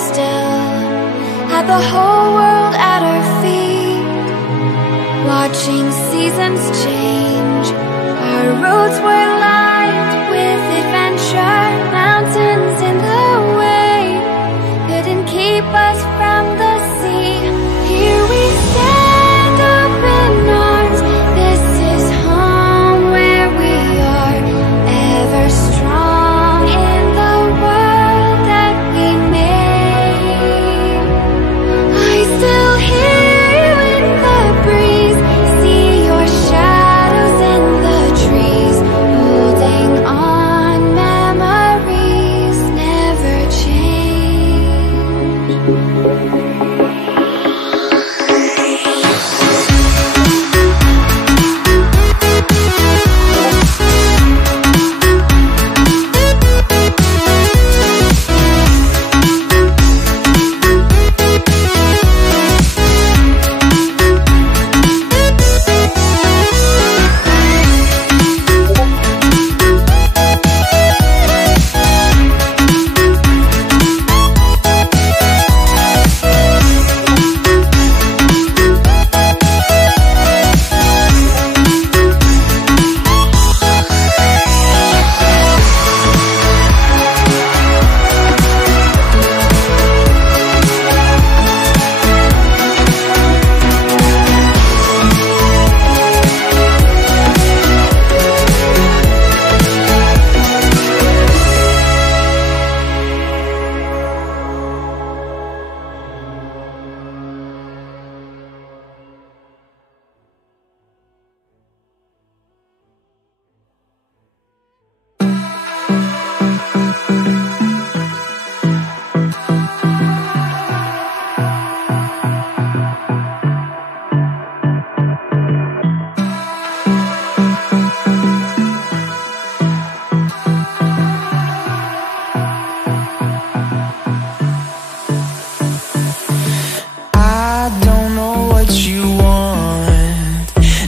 still, had the whole world at our feet, watching seasons change. Our roads were lined with adventure, mountains in the way couldn't keep us from the sea. Here we stand, open arms. This is home where we are, ever strong in the world that we made. I still hear you in the breeze, see your shadows in the trees, holding on, memories never change.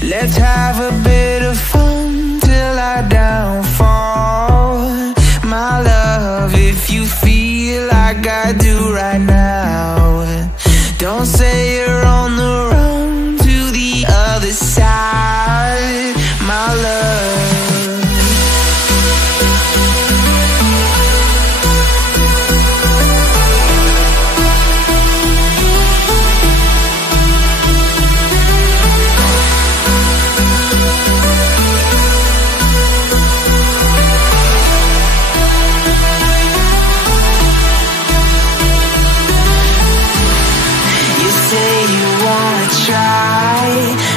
Let's have a bit of fun till I downfall. My love, if you feel like I do right now, don't say you're on the run to the other side, my love.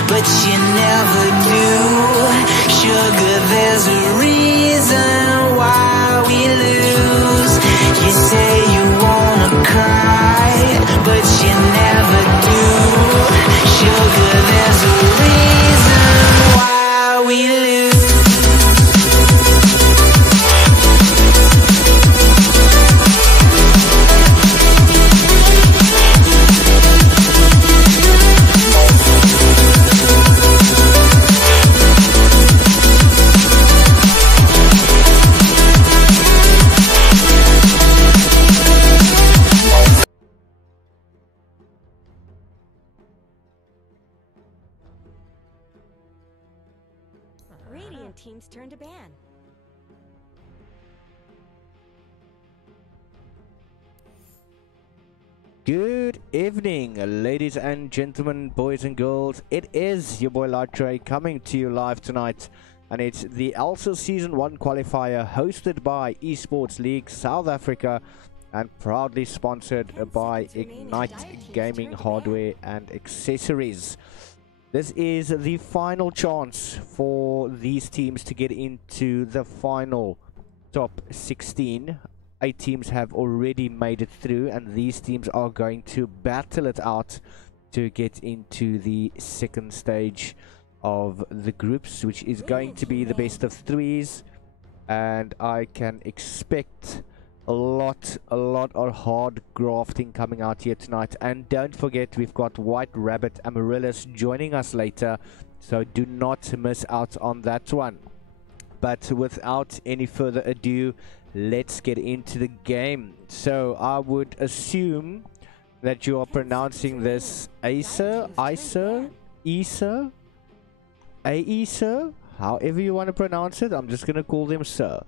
But you never do. Sugar, there's a reason why we lose. You say you wanna cry, but you never do. Sugar, there's a reason why we lose. Radiant team's turn to ban. Good evening, ladies and gentlemen, boys and girls. It is your boy Lighttray coming to you live tonight, and it's the ELSA Season 1 qualifier hosted by Esports League South Africa and proudly sponsored by Ignite Gaming Hardware and Accessories. This is the final chance for these teams to get into the final top 16. 8 teams have already made it through, and these teams are going to battle it out to get into the second stage of the groups, which is going to be the best of 3s, and I can expect a lot of hard grafting coming out here tonight. And don't forget, we've got White Rabbit Amaryllis joining us later, so do not miss out on that one. But without any further ado, let's get into the game. So I would assume that you are pronouncing this Acer, Icer, Ecer, Aecer, however you want to pronounce it. I'm just going to call them Sir.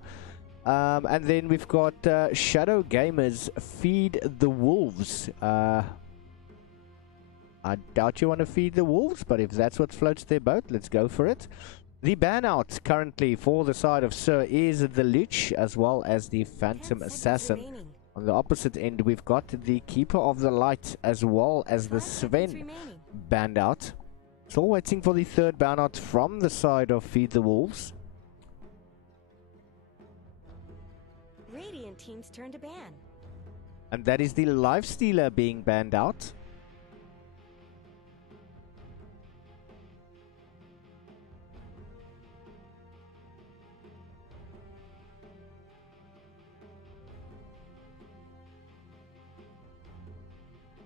And then we've got Shadow Gamers Feed the Wolves. I doubt you want to feed the wolves, but if that's what floats their boat, let's go for it. The ban out currently for the side of Sir is the Lich, as well as the Phantom Assassin. On the opposite end, we've got the Keeper of the Light, as well as the Sven banned out. Still waiting for the third ban out from the side of Feed the Wolves. Radiant team's turn to ban. And that is the Lifestealer being banned out.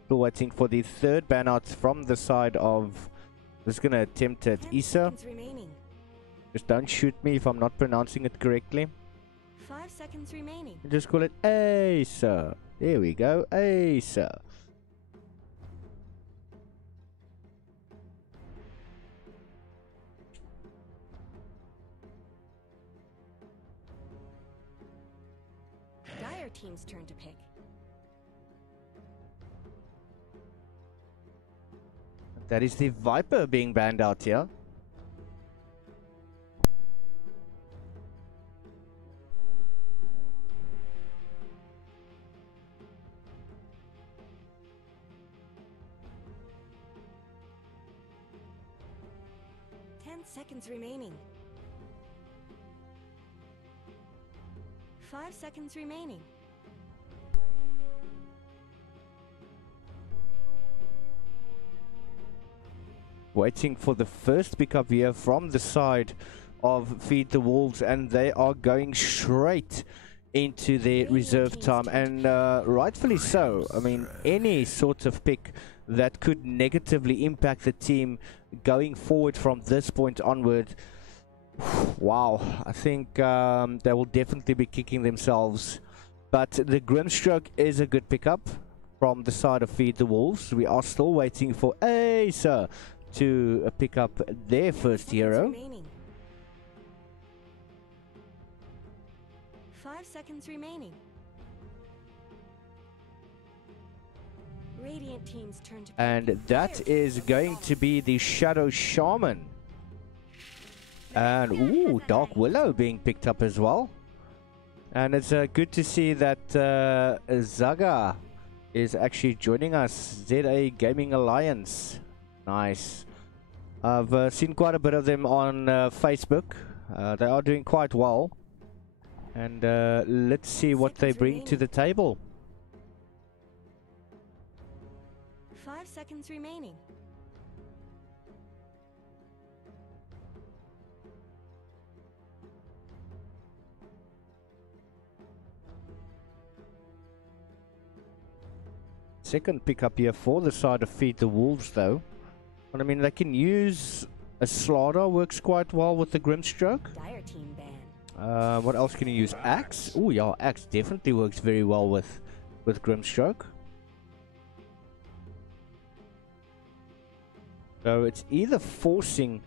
Still waiting for the third ban out from the side of... Just gonna attempt at Issa. Just don't shoot me if I'm not pronouncing it correctly. 5 seconds remaining. Just call it Asa. There we go, Asa. Dire team's turn to pick. That is the Viper being banned out here. Seconds remaining. 5 seconds remaining. Waiting for the first pickup here from the side of Feed the Wolves, and they are going straight into their reserve time, and rightfully so. I mean, any sort of pick that could negatively impact the team going forward from this point onward, wow, I think they will definitely be kicking themselves. But the Grimstroke is a good pickup from the side of Feed the Wolves. We are still waiting for Acer to pick up their first hero. 5 seconds remaining. Radiant team's turn to pick. And that is going to be the Shadow Shaman. And ooh, Dark Willow being picked up as well. And it's good to see that Zaga is actually joining us. ZA Gaming Alliance. Nice. I've seen quite a bit of them on Facebook. They are doing quite well. And let's see what they bring to the table. 5 seconds remaining. Second pickup here for the side of Feed the Wolves, though. And I mean, they can use a Slaughter, works quite well with the Grimstroke. Dire team ban. What else can you use? Axe? Oh yeah, Axe definitely works very well with Grimstroke. So it's either forcing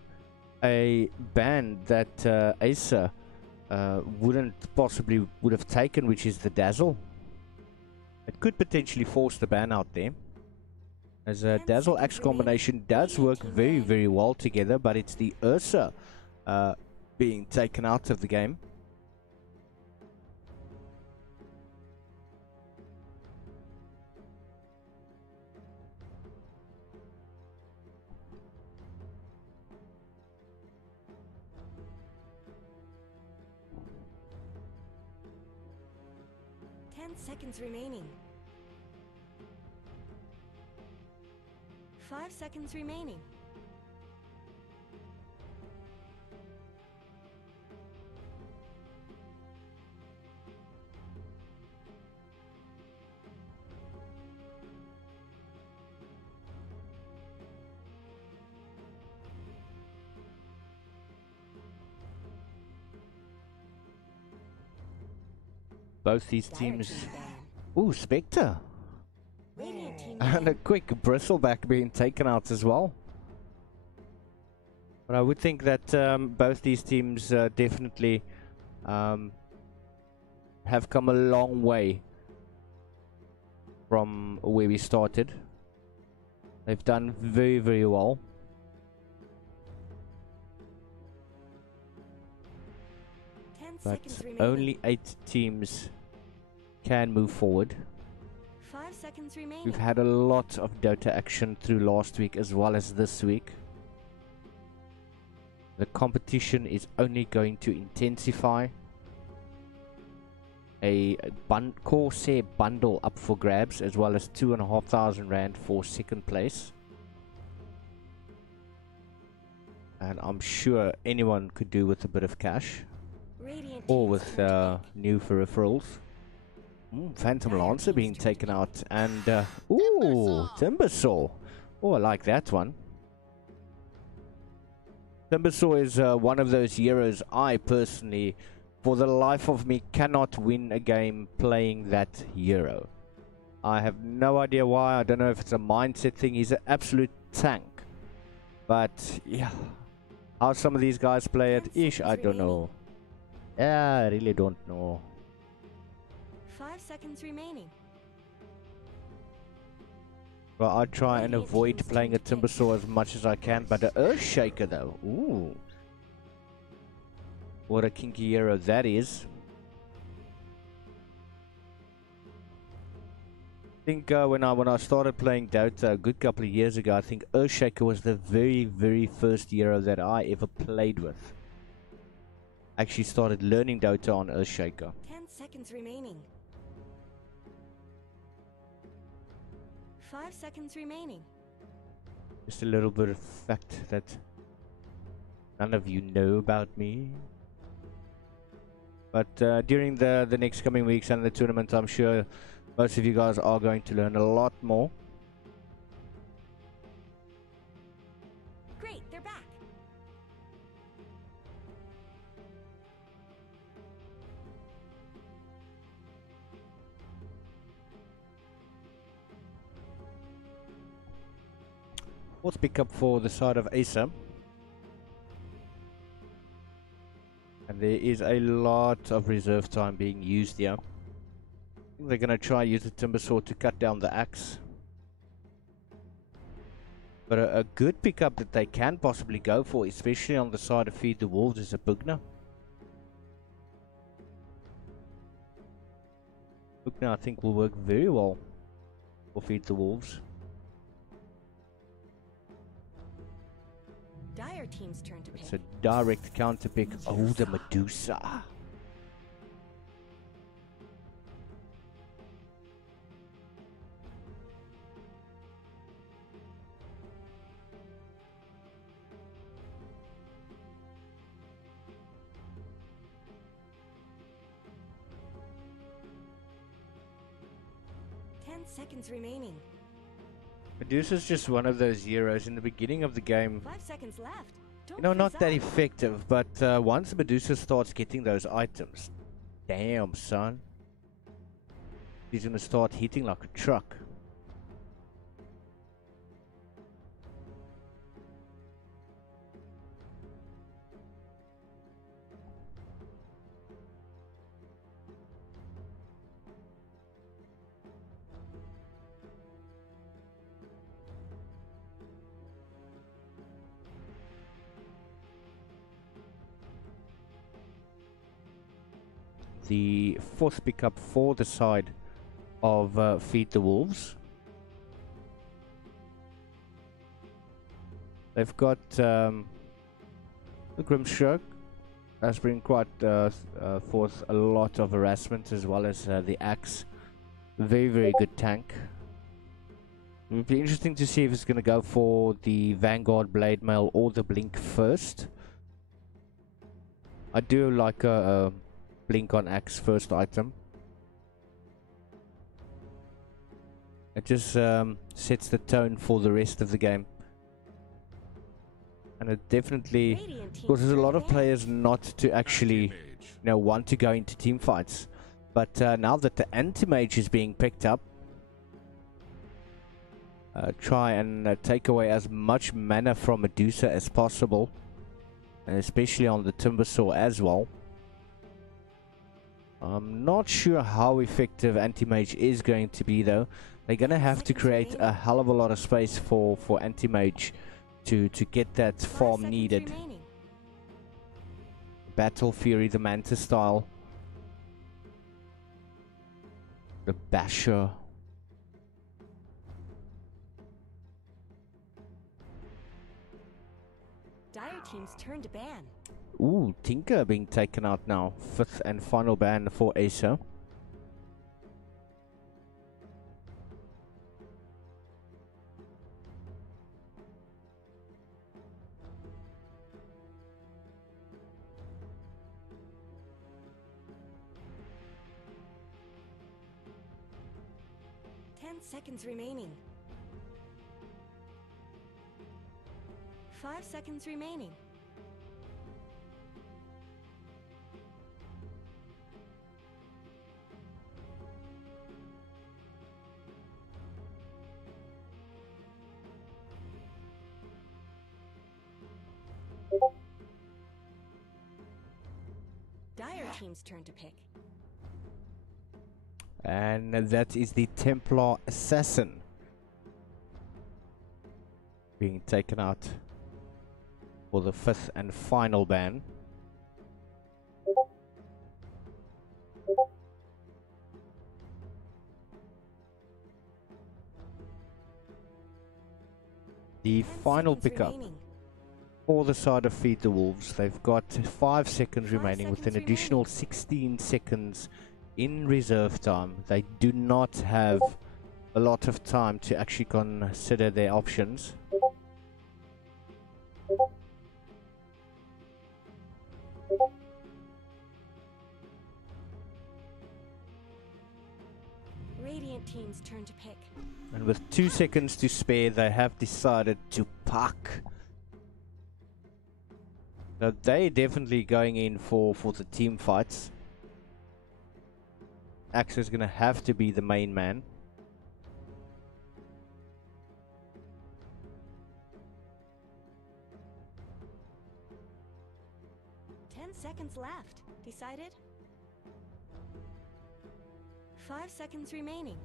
a ban that Acer would have taken, which is the Dazzle. It could potentially force the ban out there, as a Dazzle Axe combination does work very, very well together, but it's the ELSA being taken out of the game. Seconds remaining. 5 seconds remaining. both these Dire teams. team ban. Ooh, Spectre. Radiant team And a ban. quick bristleback being taken out as well. But I would think that both these teams definitely have come a long way from where we started. They've done very, very well. 10 But seconds remaining. only 8 teams can move forward. 5 seconds remaining. We've had a lot of Dota action through last week as well as this week. The competition is only going to intensify. A Corsair bundle up for grabs, as well as 2,500 Rand for second place. And I'm sure anyone could do with a bit of cash, Radiant or team's with turn to pick. new peripherals. Phantom Dire Lancer team's being turn to taken pick. out, and ooh, Timbersaw. Oh, I like that one. Timbersaw is one of those heroes I personally, for the life of me, cannot win a game playing that hero. I have no idea why. I don't know if it's a mindset thing. He's an absolute tank. But yeah, how some of these guys play it, 10 ish, I seconds don't know. Yeah, I really don't know. 5 seconds remaining. Well, I try and Radiant avoid team's playing a turn to pick. Timbersaw as much as I can, but an Earthshaker though, ooh. What a kinky hero that is. I think when I started playing Dota a good couple of years ago, I think Earthshaker was the very, very first hero that I ever played with. Actually started learning Dota on Earthshaker. 10 seconds remaining. 5 seconds remaining. Just a little bit of fact that none of you know about me. But during the next coming weeks and the tournament, I'm sure most of you guys are going to learn a lot more. Great, they're back. Let's pick up for the side of ELSA. And there is a lot of reserve time being used here. I think they're going to try use the Timbersaw to cut down the axe. But a good pickup that they can possibly go for, especially on the side of Feed the Wolves, is a Bugna. Bugna, I think, will work very well for Feed the Wolves. Dire team's turn to It's pick. a direct counter pick. Oh, the Medusa. Seconds remaining. Medusa's just one of those heroes in the beginning of the game. 5 seconds left. Don't You know, not freeze that up. effective, but once Medusa starts getting those items, damn, son. He's gonna start hitting like a truck. The fourth pickup for the side of Feed the Wolves. They've got the Grimstroke has been quite forth a lot of harassment, as well as the Axe. Very, very good tank. It would be interesting to see if it's going to go for the Vanguard Blade Mail or the Blink first. I do like a Blink on Axe first item. It just sets the tone for the rest of the game. And it definitely Radiant team's causes a turn lot to of pick. players not to actually, want to go into team fights. But now that the anti-mage is being picked up, try and take away as much mana from Medusa as possible, and especially on the Timber Saw as well. I'm not sure how effective anti-mage is going to be though. They're gonna have to create a hell of a lot of space for anti-mage to get that farm needed. Battle Fury, the Manta style, the Basher. Dire team's turn to ban. Ooh, Tinker being taken out now. 5th and final ban for ELSA. Seconds remaining. 5 seconds remaining. Dire team's turn to pick. And that is the Templar Assassin being taken out for the 5th and final ban. The final pickup for the side of Feed the Wolves. They've got 5 seconds remaining with an additional 16 seconds in reserve time. They do not have a lot of time to actually consider their options. Radiant team's turn to pick. And with 2 seconds to spare, they have decided to puck. Now they're definitely going in for the team fights. Axe is gonna have to be the main man. Seconds left. Decided? 5 seconds remaining.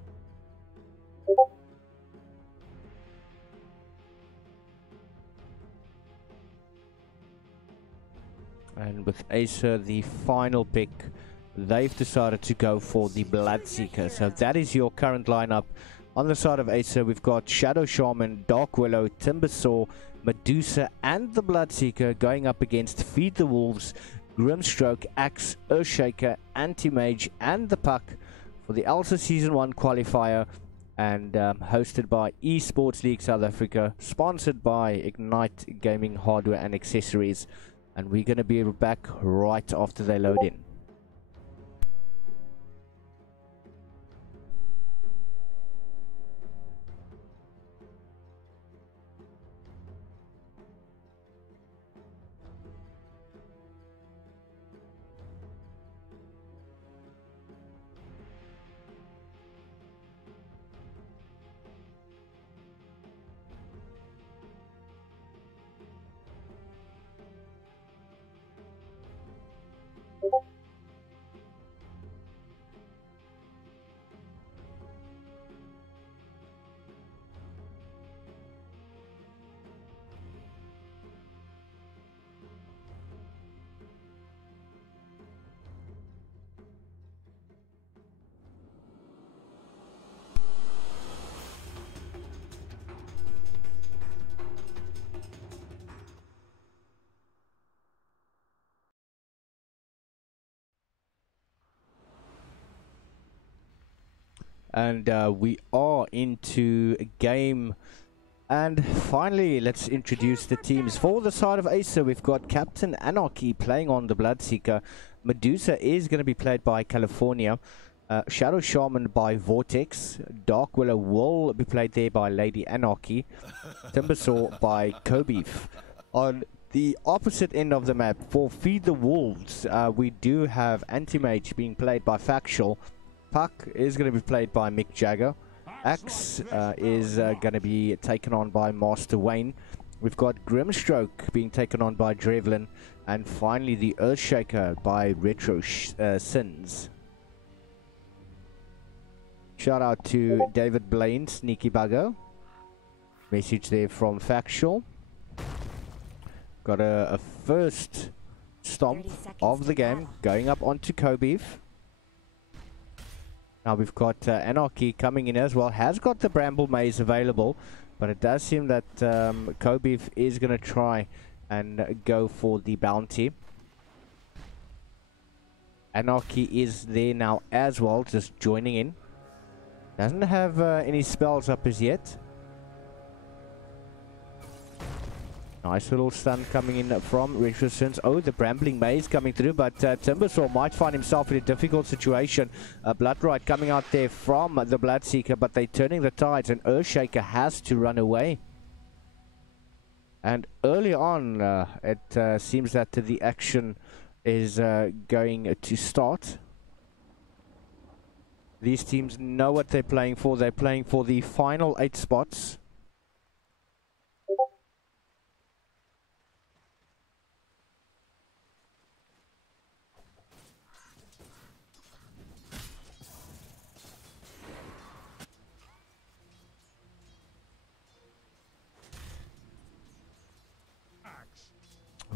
And with ELSA, the final pick, they've decided to go for the Bloodseeker. So that is your current lineup. On the side of ELSA, we've got Shadow Shaman, Dark Willow, Timbersaw, Medusa, and the Bloodseeker going up against Feed the Wolves, Grimstroke, Axe, Earthshaker, Anti-Mage, and the Puck for the ELSA Season 1 qualifier, and hosted by Esports League South Africa, sponsored by Ignite Gaming Hardware and Accessories. And we're going to be back right after they load in. And we are into a game. And finally, let's introduce the teams. For the side of ELSA, we've got Captain Anarchy playing on the Bloodseeker. Medusa is going to be played by California. Shadow Shaman by Vortex. Dark Willow will be played there by Lady Anarchy. Timbersaw by Kobeef. On the opposite end of the map, for Feed the Wolves, we do have Anti-Mage being played by Factual. Puck is going to be played by Mick Jagger. Axe is going to be taken on by Master Wayne. We've got Grimstroke being taken on by Drevlin. And finally the Earthshaker by Retro Sins. Shout out to David Blaine, Sneaky Bugger. Message there from Factual. Got a first stomp of the game going up onto Kobev. Now we've got Anarchy coming in as well. Has got the Bramble Maze available, but it does seem that Kobev is going to try and go for the bounty. Anarchy is there now as well, just joining in. Doesn't have any spells up as yet. Nice little stun coming in from Resistance. Oh, the Brambling Maze coming through, but Timbersaw might find himself in a difficult situation. Bloodrite coming out there from the Bloodseeker, but they're turning the tides, and Earthshaker has to run away. And early on, it seems that the action is going to start. These teams know what they're playing for. They're playing for the final 8 spots.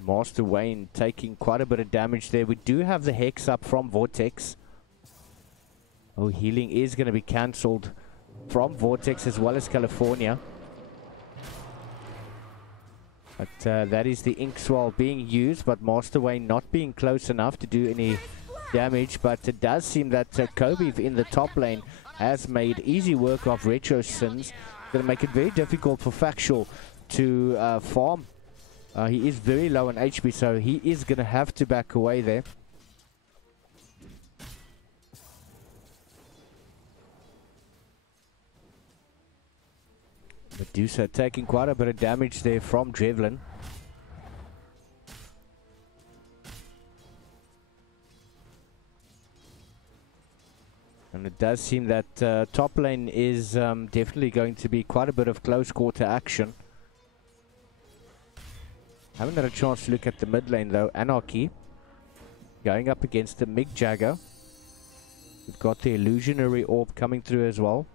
Master Wayne taking quite a bit of damage there. We do have the Hex up from Vortex. Oh, healing is going to be cancelled from Vortex as well as California. But that is the Ink Swell being used, but Master Wayne not being close enough to do any damage. But it does seem that Kobe in the top lane has made easy work of Retro Sins. Going to make it very difficult for Factual to farm. He is very low on HP, so he is going to have to back away there. Medusa taking quite a bit of damage there from Drevlin. And it does seem that top lane is definitely going to be quite a bit of close quarter action. Haven't had a chance to look at the mid lane though. Anarchy going up against the Mick Jagger. We've got the Illusionary Orb coming through as well.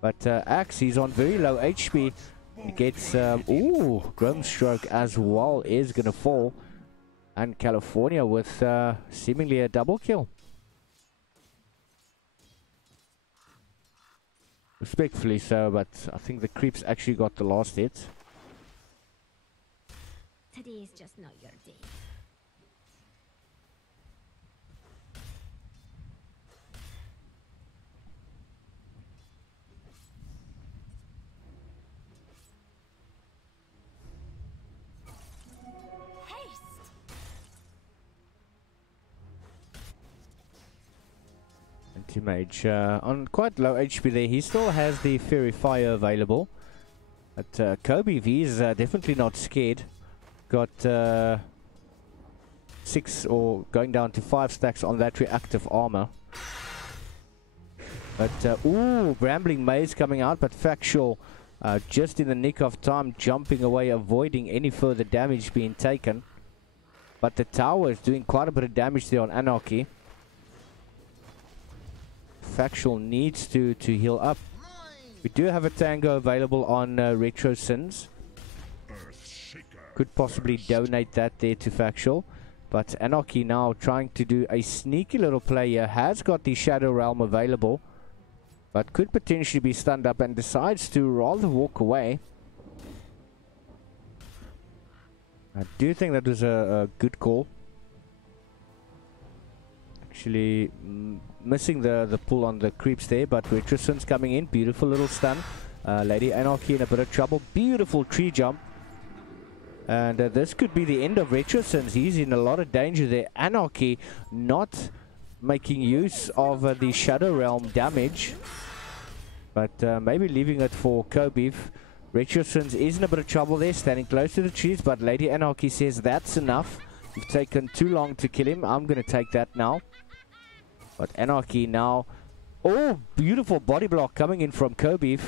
But Axe, he's on very low HP. He gets, ooh, Grimstroke as well is going to fall. And California with seemingly a double kill. Respectfully so, but I think the creeps actually got the last hit. Today is just not your day. Anti-Mage on quite low HP there. He still has the Fairy Fire available. But Kobe V is definitely not scared. Got 6 or going down to 5 stacks on that reactive armor. But ooh, Brambling Maze coming out, but Factual just in the nick of time jumping away, avoiding any further damage being taken. But the tower is doing quite a bit of damage there on Anarchy. Factual needs to heal up. We do have a tango available on Retro Sins. Could possibly donate that there to Factual. But Anarchy now trying to do a sneaky little play here. Has got the Shadow Realm available, but could potentially be stunned up and decides to rather walk away. I do think that was a good call. Actually missing the pull on the creeps there, but Retroson's coming in. Beautiful little stun. Lady Anarchy in a bit of trouble. Beautiful tree jump. And this could be the end of Retrosons. He's in a lot of danger there. Anarchy not making use of the Shadow Realm damage, but maybe leaving it for Kobev. Richardson's is in a bit of trouble there, standing close to the trees, but Lady Anarchy says that's enough. You've taken too long to kill him. I'm going to take that now. But Anarchy now... Oh, beautiful body block coming in from Kobeef.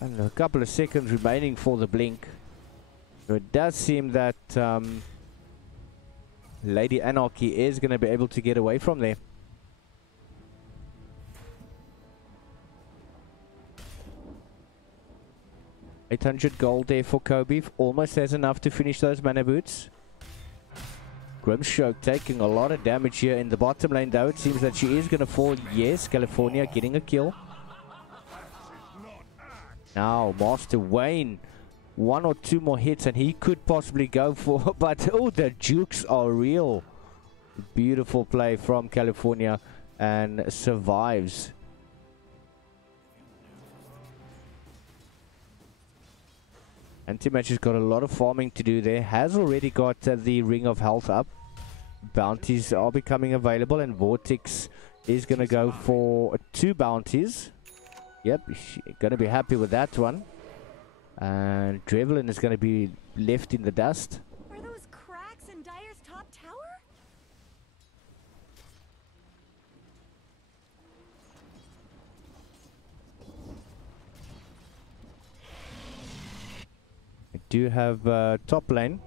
And a couple of seconds remaining for the blink. So it does seem that Lady Anarchy is going to be able to get away from there. $800 gold there for Kobeef. Almost has enough to finish those mana boots. Grimstroke taking a lot of damage here in the bottom lane though. It seems that she is going to fall. Yes, California getting a kill. Now, Master Wayne. 1 or 2 more hits and he could possibly go for... But, oh, the jukes are real. Beautiful play from California and survives. Anti-Match has got a lot of farming to do there. Has already got the Ring of Health up. Bounties are becoming available and Vortex is going to go for 2 bounties. Yep, going to be happy with that one. And Drevlin is going to be left in the dust. Are those cracks in Dyer's top tower? I do have top lane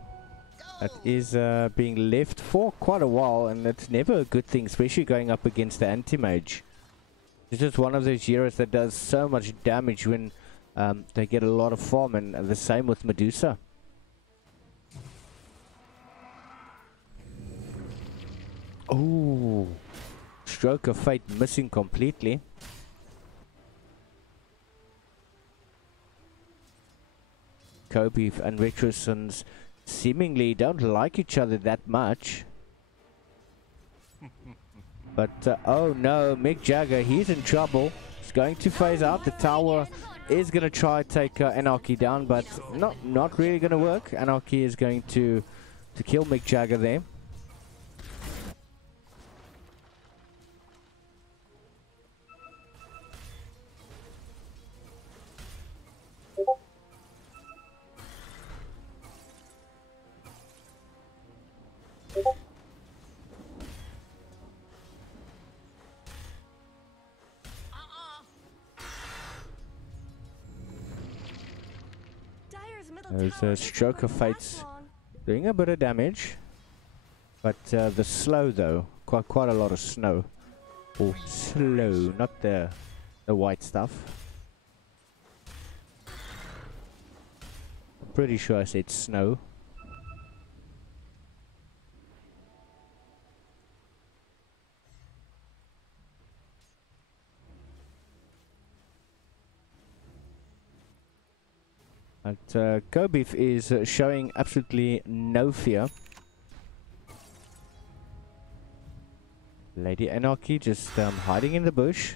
that is being left for quite a while, and that's never a good thing, especially going up against the anti-mage. It's just one of those heroes that does so much damage when they get a lot of farm, and the same with Medusa. Oh, Stroke of Fate missing completely. Kobeef and Richardson's seemingly don't like each other that much. But, oh no, Mick Jagger, he's in trouble. He's going to phase out. The tower is going to try to take Anarchy down, but not really going to work. Anarchy is going to kill Mick Jagger there. There's a Stroke of Fate doing a bit of damage, but the slow though, quite a lot of snow, or slow, not the white stuff. I'm pretty sure I said snow. But Kobeef is showing absolutely no fear. Lady Anarchy just hiding in the bush.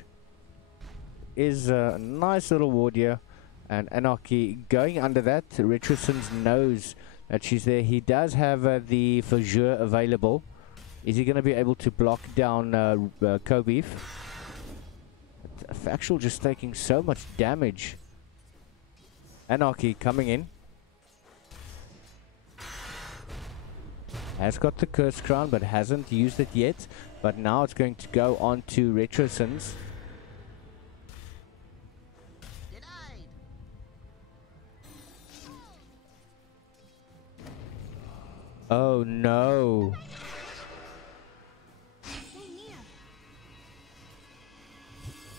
Is a nice little ward here. And Anarchy going under that. Richardson knows that she's there. He does have the Fajur available. Is he going to be able to block down Kobeef? Factual just taking so much damage. Anarchy coming in. Has got the Curse Crown but hasn't used it yet. But now it's going to go on to Retrosons. Oh no.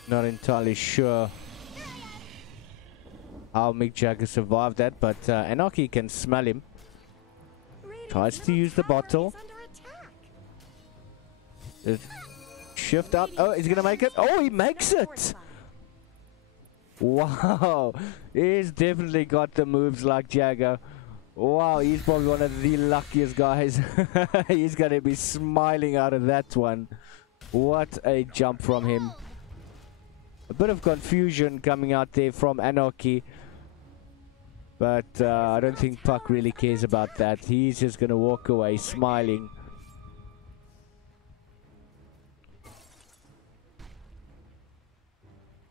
Not entirely sure how Mick Jagger survived that, but Anarchy can smell him. Tries to use the bottle. Shift out. Oh, he's gonna make it. Oh, he makes it. Wow. He's definitely got the moves like Jagger. Wow, he's probably one of the luckiest guys. He's gonna be smiling out of that one. What a jump from him. A bit of confusion coming out there from Anarchy. But I don't think Puck really cares about that. He's just going to walk away smiling.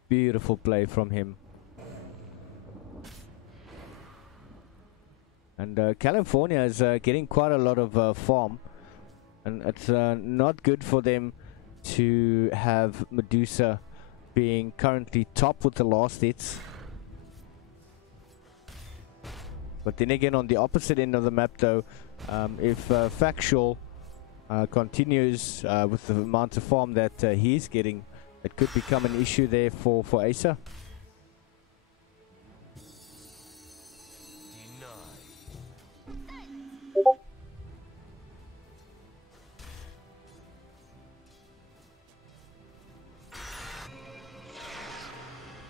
Beautiful play from him. And California is getting quite a lot of farm. And it's not good for them to have Medusa being currently top with the last hits. But then again, on the opposite end of the map though, if Factual continues with the amount of farm that he's getting, it could become an issue there for ELSA.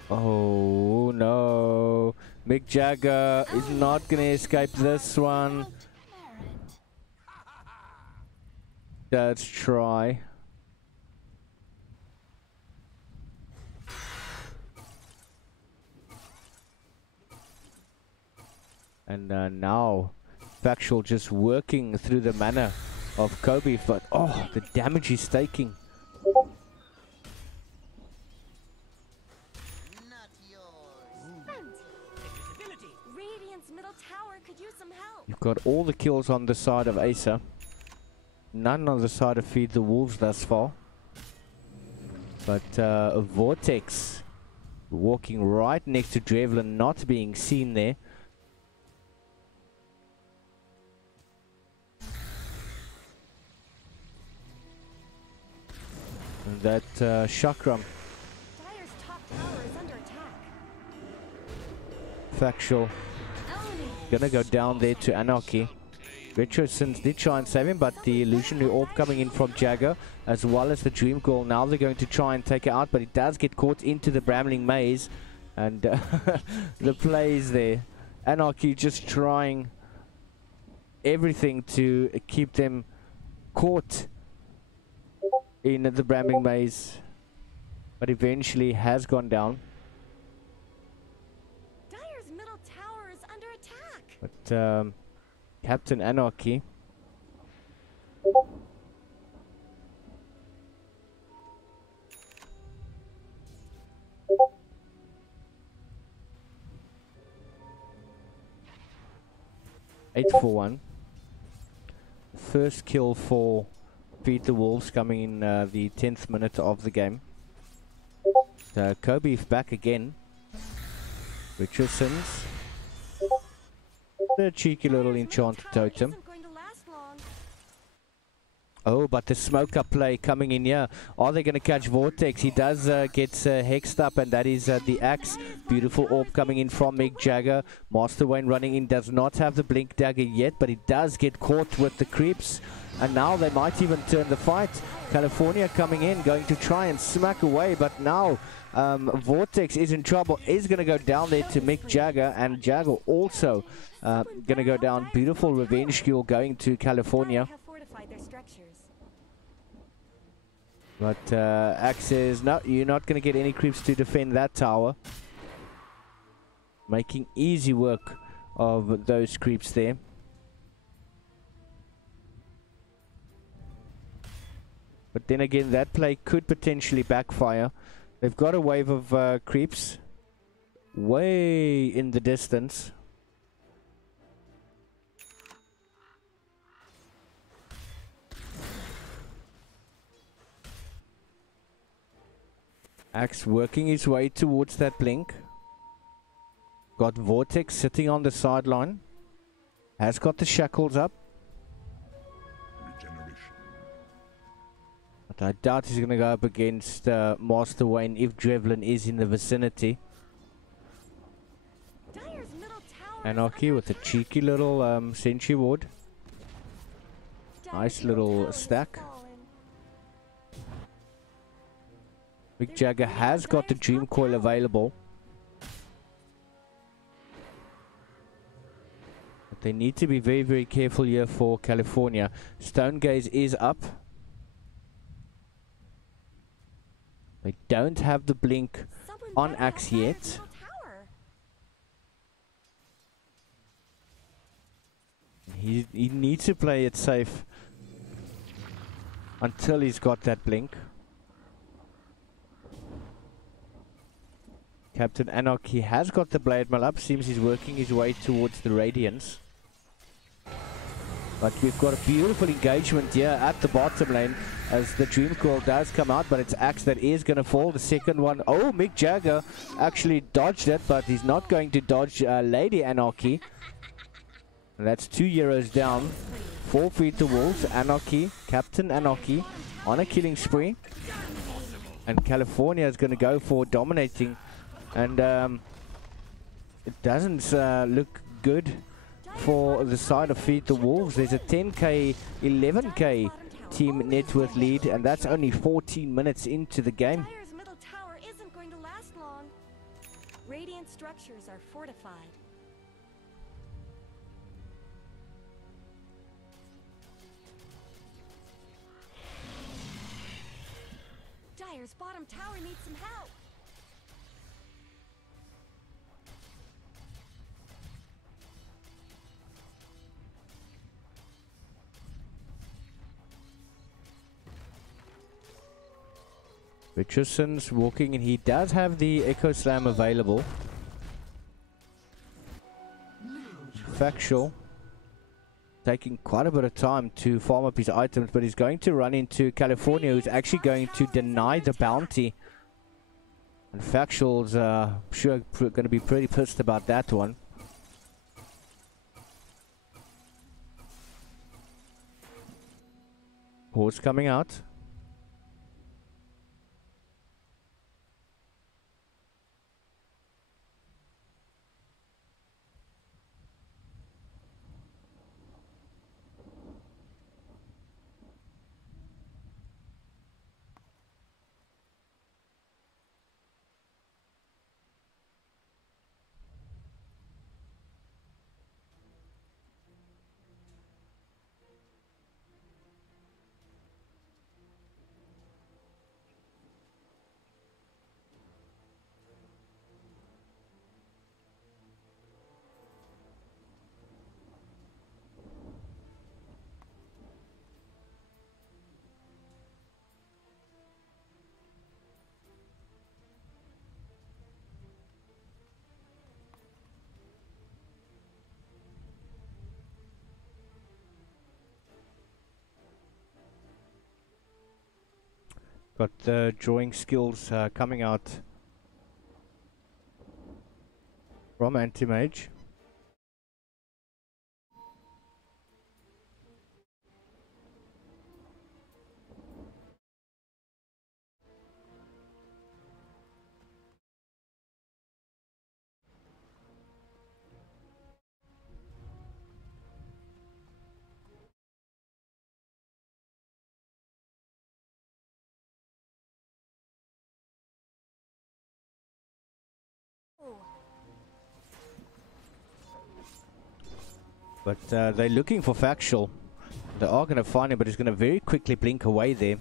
Oh no, Mick Jagger is not gonna escape this one. Let's try. And now Factual just working through the mana of Kobe, but oh, the damage he's taking. You've got all the kills on the side of ELSA. None on the side of Feed the Wolves thus far. But Vortex walking right next to Drevlin, not being seen there. And that Chakram. Factual. Gonna go down there to Anarchy. Richardson's did try and save him, but the illusionary orb coming in from Jagger, as well as the Dream Girl. Now they're going to try and take it out, but he does get caught into the Brambling Maze. And the plays there. Anarchy just trying everything to keep them caught in the Brambling Maze. But eventually has gone down. But Captain Anarchy eight for 1. First kill for Feed the Wolves coming in the 10th minute of the game. Kobe back again. Richardson's. A cheeky little enchanted totem. Oh, but the smoke up play coming in here. Are they going to catch Vortex? He does get hexed up, and that is the axe. Beautiful orb coming in from Mick Jagger. Master Wayne running in, does not have the blink dagger yet, but he does get caught with the creeps. And now they might even turn the fight. California coming in, going to try and smack away, but now Vortex is in trouble, is going to go down there to Mick Jagger, and Jagger also going to go down. Beautiful revenge skill going to California. But Axe says, no, you're not going to get any creeps to defend that tower. Making easy work of those creeps there. But then again, that play could potentially backfire. They've got a wave of creeps way in the distance. Axe working his way towards that blink. Got Vortex sitting on the sideline. Has got the shackles up. But I doubt he's going to go up against Master Wayne if Drevlin is in the vicinity. Anarchy with a cheeky little sentry ward. Nice little stack. Mick Jagger has got the Dream Coil available. But they need to be very, very careful here for California. Stone Gaze is up. They don't have the blink on Axe yet. He needs to play it safe until he's got that blink. Captain Anarchy has got the blade mail up. Seems he's working his way towards the Radiance. But we've got a beautiful engagement here at the bottom lane as the Dream Coil does come out, but it's Axe that is going to fall. The second one, oh, Mick Jagger actually dodged it, but he's not going to dodge Lady Anarchy. And that's 2 euros down. 4 feet to Wolves. Anarchy, Captain Anarchy on a killing spree. And California is going to go for dominating. And it doesn't look good for the side of Feed the Wolves. There's a 10k, 11k team net worth lead, and that's only 14 minutes into the game. Dire's middle tower isn't going to last long. Radiant structures are fortified. Dire's bottom tower needs some help. Richardson's walking, and he does have the Echo Slam available. Factual taking quite a bit of time to farm up his items, but he's going to run into California, who's actually going to deny the bounty. And Factual's sure going to be pretty pissed about that one. Horse coming out. Got the drawing skills coming out from Anti-Mage. But they're looking for Factual. They are going to find him, but he's going to very quickly blink away there.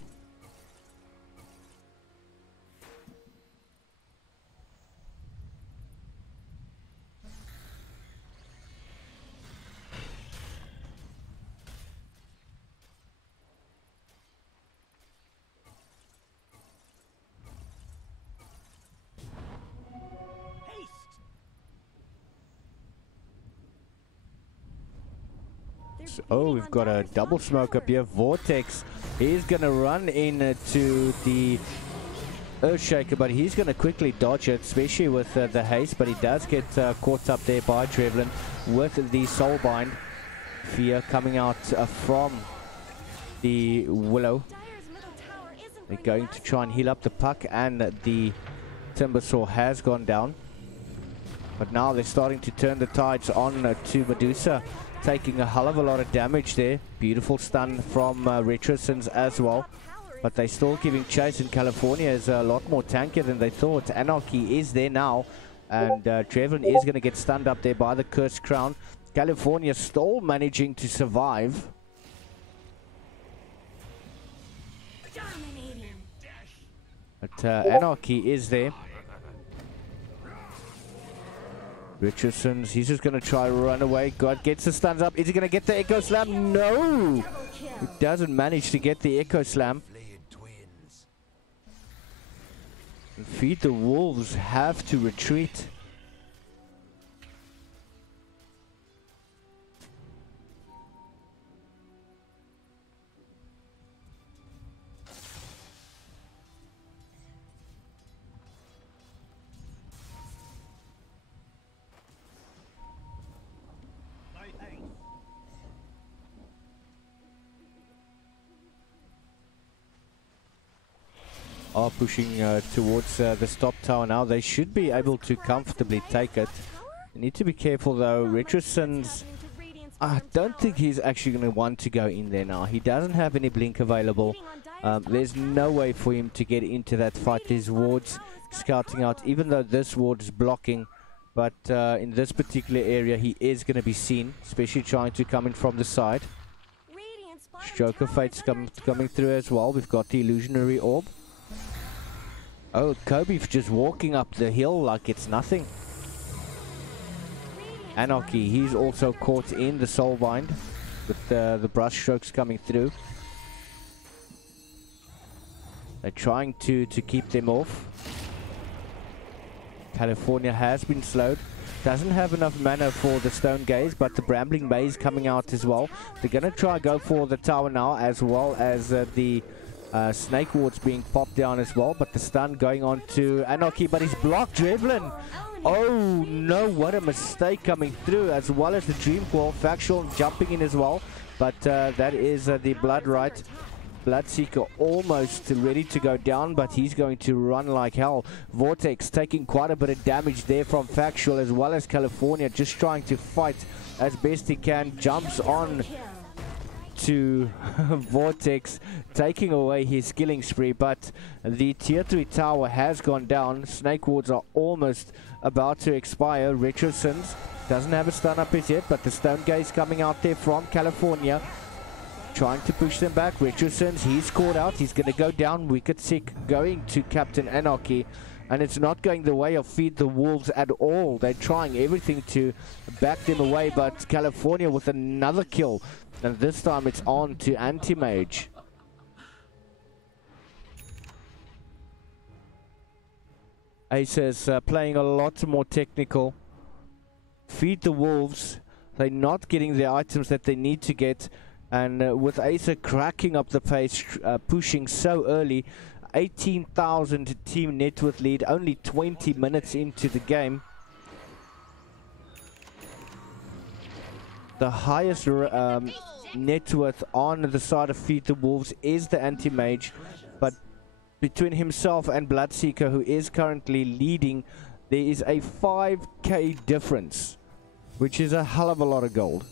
Oh, we've got a double smoke up here. Vortex, he's going to run into the Earthshaker, but he's going to quickly dodge it, especially with the haste, but he does get caught up there by Drevlin with the Soulbind. Fear coming out from the Willow. They're going to try and heal up the puck, and the Timbersaw has gone down. But now they're starting to turn the tides on to Medusa, taking a hell of a lot of damage there. Beautiful stun from Richardson's as well. But they're still giving chase, and California is a lot more tankier than they thought. Anarchy is there now, and Drevlin is going to get stunned up there by the Cursed Crown. California still managing to survive. But Anarchy is there. Richardson's, he's just going to try run away. God gets the stuns up. Is he going to get the Echo Slam? No! He doesn't manage to get the Echo Slam. And Feed the Wolves have to retreat. Are pushing towards the stop tower now. They should be able to comfortably take it. They need to be careful though. Richardson's... I don't think he's actually going to want to go in there now. He doesn't have any blink available. There's no way for him to get into that fight. There's wards scouting out, even though this ward is blocking. But in this particular area, he is going to be seen, especially trying to come in from the side. Stroke of Fate's coming through as well. We've got the Illusionary Orb. Oh, Kobe just walking up the hill like it's nothing. Anarchy, he's also caught in the Soulbind with the brush strokes coming through. They're trying to keep them off. California has been slowed. Doesn't have enough mana for the Stone Gaze, but the Brambling Maze coming out as well. They're going to try go for the tower now, as well as the Snake Wards being popped down as well, but the stun going on to Anarchy, but he's blocked. Drevlin, oh no, what a mistake coming through, as well as the Dream Coil. Factual jumping in as well, but that is the Blood Right. Bloodseeker almost ready to go down, but he's going to run like hell. Vortex taking quite a bit of damage there from Factual, as well as California just trying to fight as best he can. Jumps on to Vortex, taking away his killing spree, but the tier 3 tower has gone down. Snake Wards are almost about to expire. Richardson's doesn't have a stun up as yet, but the Stone Gaze coming out there from California, trying to push them back. Richardson's, he's caught out, he's going to go down. Wicked Sick going to Captain Anarchy, and it's not going the way of Feed the Wolves at all. They're trying everything to back them away, but California with another kill. And this time it's on to Anti-Mage. Ace is playing a lot more technical. Feed the Wolves, they're not getting the items that they need to get. And with Acer cracking up the pace, pushing so early, 18,000 team net worth lead, only 20 minutes into the game. The highest net worth on the side of Feed the Wolves is the Anti-Mage, but between himself and Bloodseeker, who is currently leading, there is a 5k difference, which is a hell of a lot of gold.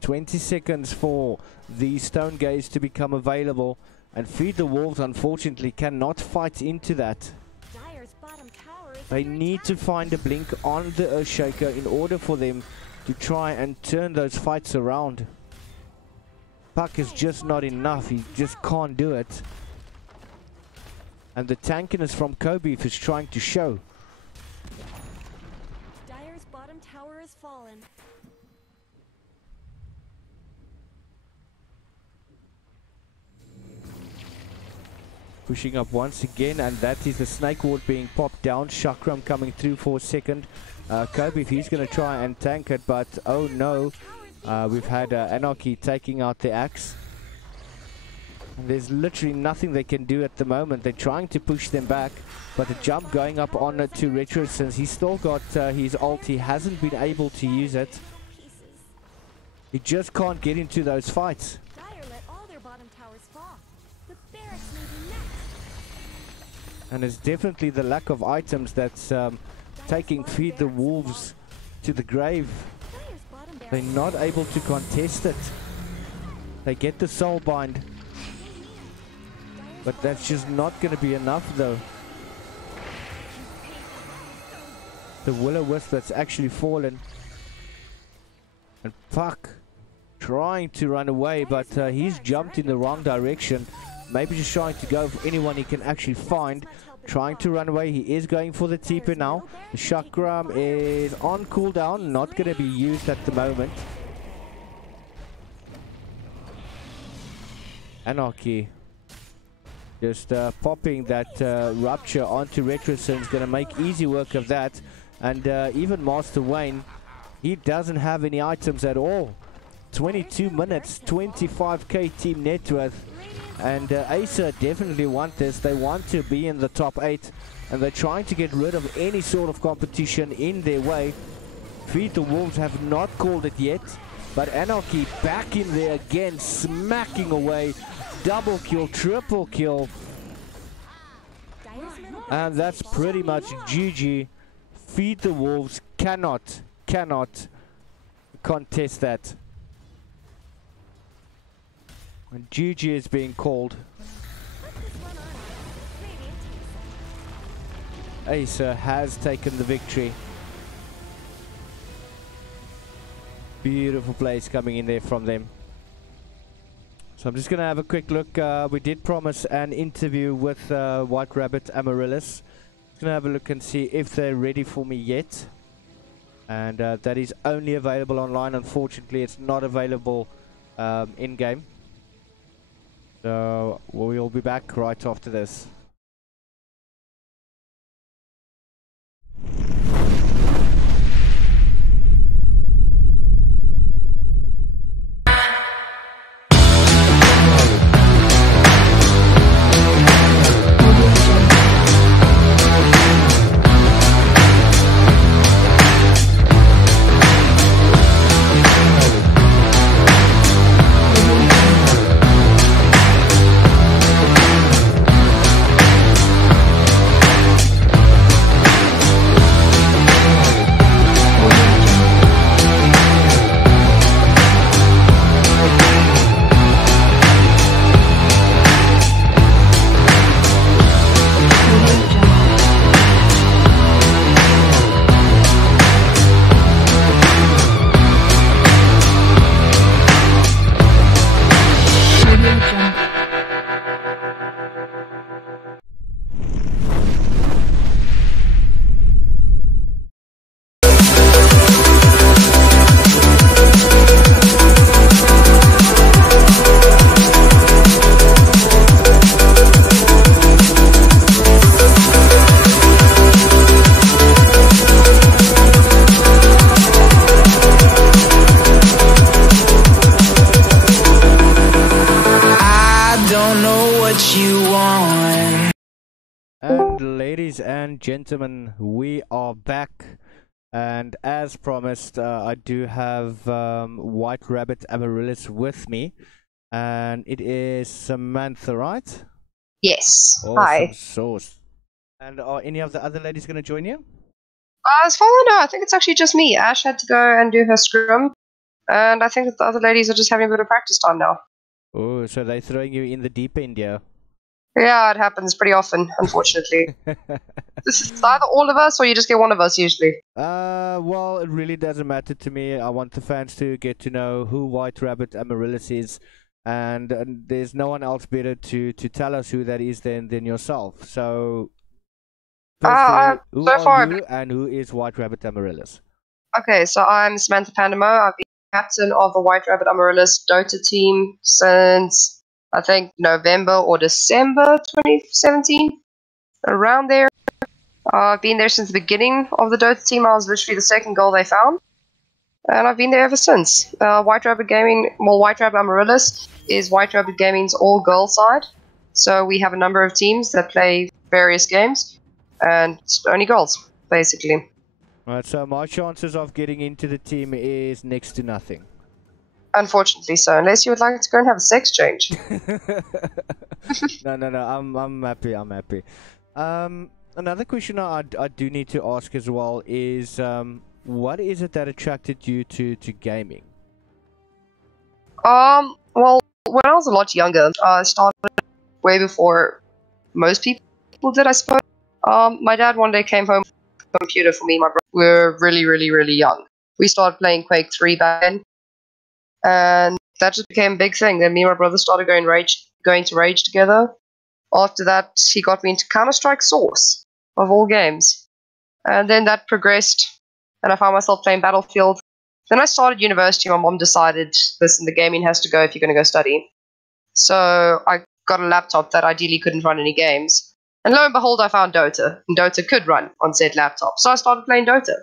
$20 seconds for the Stone Gaze to become available, and Feed the Wolves unfortunately cannot fight into that. They need to find a blink on the Earthshaker in order for them to try and turn those fights around. Puck is just not enough, he just can't do it. And the tankiness from Kobe is trying to show. Dire's bottom tower has fallen. Pushing up once again, and that is the Snake Ward being popped down. Chakram coming through for a second. Kobe, if he's going to try and tank it, but oh no. We've had Anarchy taking out the axe. And there's literally nothing they can do at the moment. They're trying to push them back, but the jump going up on it to Richardson. He's still got his ult. He hasn't been able to use it. He just can't get into those fights. And it's definitely the lack of items that's taking Feed the Wolves to the grave. They're not able to contest it. They get the Soulbind, but that's just not going to be enough though. The Will-O-Wisp that's actually fallen. And Puck trying to run away, but he's jumped in the wrong direction. Maybe just trying to go for anyone he can actually find. Trying to run away. He is going for the TP now. The Chakram is on cooldown. Not going to be used at the moment. Anarchy. Just popping that rupture onto Retrosin is going to make easy work of that. And even Master Wayne, he doesn't have any items at all. 22 minutes, 25k team net worth. And ELSA definitely want this. They want to be in the top 8. And they're trying to get rid of any sort of competition in their way. Feed the Wolves have not called it yet. But Anarchy back in there again, smacking away. Double kill, triple kill. And that's pretty much GG. Feed the Wolves cannot contest that. And GG is being called. ELSA has taken the victory. Beautiful plays coming in there from them. So I'm just going to have a quick look. We did promise an interview with White Rabbit Amaryllis. Just going to have a look and see if they're ready for me yet. And that is only available online. Unfortunately, it's not available in-game. So we'll be back right after this. Ladies and gentlemen, we are back, and as promised, I do have White Rabbit Amaryllis with me, and it is Samantha, right? Yes. Awesome Hi. sauce. And are any of the other ladies going to join you? As far as I know, I think it's actually just me. Ash had to go and do her scrum, and I think that the other ladies are just having a bit of practice time now. Oh, so they're throwing you in the deep end, yeah? Yeah, it happens pretty often, unfortunately. It's either all of us or you just get one of us usually. Well, it really doesn't matter to me. I want the fans to get to know who White Rabbit Amaryllis is, and there's no one else better to tell us who that is than yourself. So, firstly, who so are far, you and who is White Rabbit Amaryllis? Okay, so I'm Samantha Pandamo. I've been captain of the White Rabbit Amaryllis Dota team since I think November or December 2017, around there. I've been there since the beginning of the Dota team. I was literally the second goal they found, and I've been there ever since. White Rabbit Gaming, well, White Rabbit Amaryllis is White Rabbit Gaming's all-girl side. So we have a number of teams that play various games, and it's only girls, basically. Alright, so my chances of getting into the team is next to nothing. Unfortunately so, unless you would like to go and have a sex change. No, I'm happy. Another question I do need to ask as well is, what is it that attracted you to gaming? Well, when I was a lot younger, I started way before most people did, I suppose. My dad one day came home with a computer for me and my brother. We were really young. We started playing Quake 3 back then, and that just became a big thing. Then me and my brother started going to Rage together. After that, he got me into Counter-Strike Source, of all games. And then that progressed, and I found myself playing Battlefield. Then I started university. My mom decided, listen, the gaming has to go if you're going to go study. So I got a laptop that ideally couldn't run any games. And lo and behold, I found Dota. And Dota could run on said laptop. So I started playing Dota.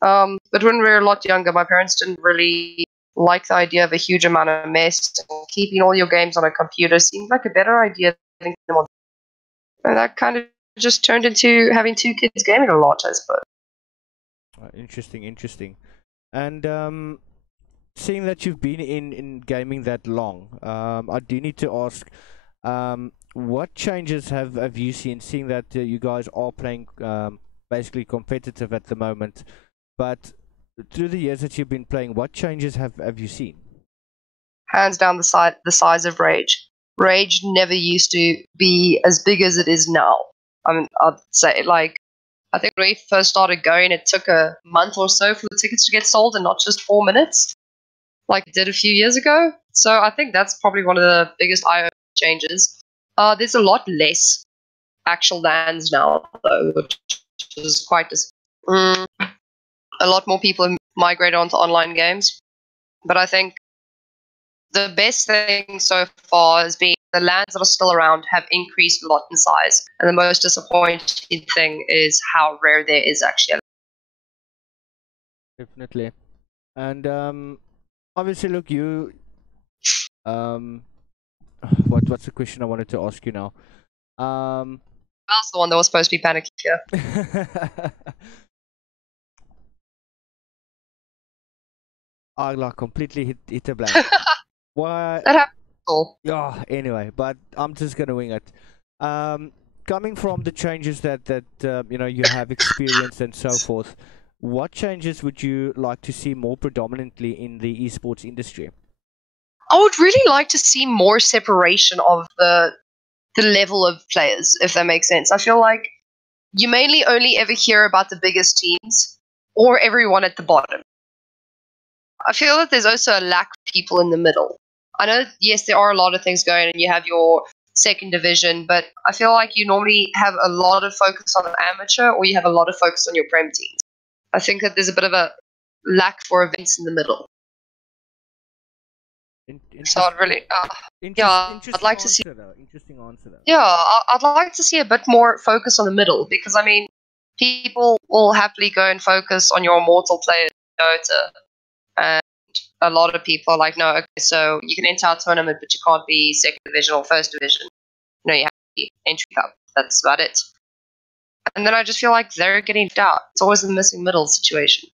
But when we were a lot younger, my parents didn't really like the idea of a huge amount of mess. Keeping all your games on a computer seemed like a better idea than them on. And that kind of just turned into having two kids gaming a lot, I suppose. Interesting. And seeing that you've been in gaming that long, I do need to ask, what changes have you seen, seeing that you guys are playing basically competitive at the moment, but through the years that you've been playing, what changes have you seen? Hands down the size of Rage. Rage never used to be as big as it is now. I mean, I'd say, like, I think when we first started going, it took a month or so for the tickets to get sold and not just 4 minutes, like it did a few years ago. So I think that's probably one of the biggest IO changes. There's a lot less actual LANs now, though, which is quite a lot more people have migrated onto online games. But I think the best thing so far has been the LANs that are still around have increased a lot in size. And the most disappointing thing is how rare there is actually. Definitely. And obviously, look, you what's the question I wanted to ask you now? That's the one that was supposed to be panicking here. I like completely hit a blank. Why? That happens. Yeah. Anyway, but I'm just gonna wing it. Coming from the changes that you have experienced and so forth, what changes would you like to see more predominantly in the esports industry? I would really like to see more separation of the level of players, if that makes sense. I feel like you mainly only ever hear about the biggest teams or everyone at the bottom. I feel that there's also a lack of people in the middle. I know, yes, there are a lot of things going and you have your second division, but I feel like you normally have a lot of focus on amateur or you have a lot of focus on your prem teams. I think that there's a bit of a lack for events in the middle. So I'd really, I'd like to see. Interesting answer though. Yeah, I'd like to see a bit more focus on the middle because I mean, people will happily go and focus on your immortal players in Dota, and a lot of people are like, no, okay, so you can enter our tournament, but you can't be second division or first division. No, you have to be entry cup. That's about it. And then I just feel like they're getting out. It's always the missing middle situation.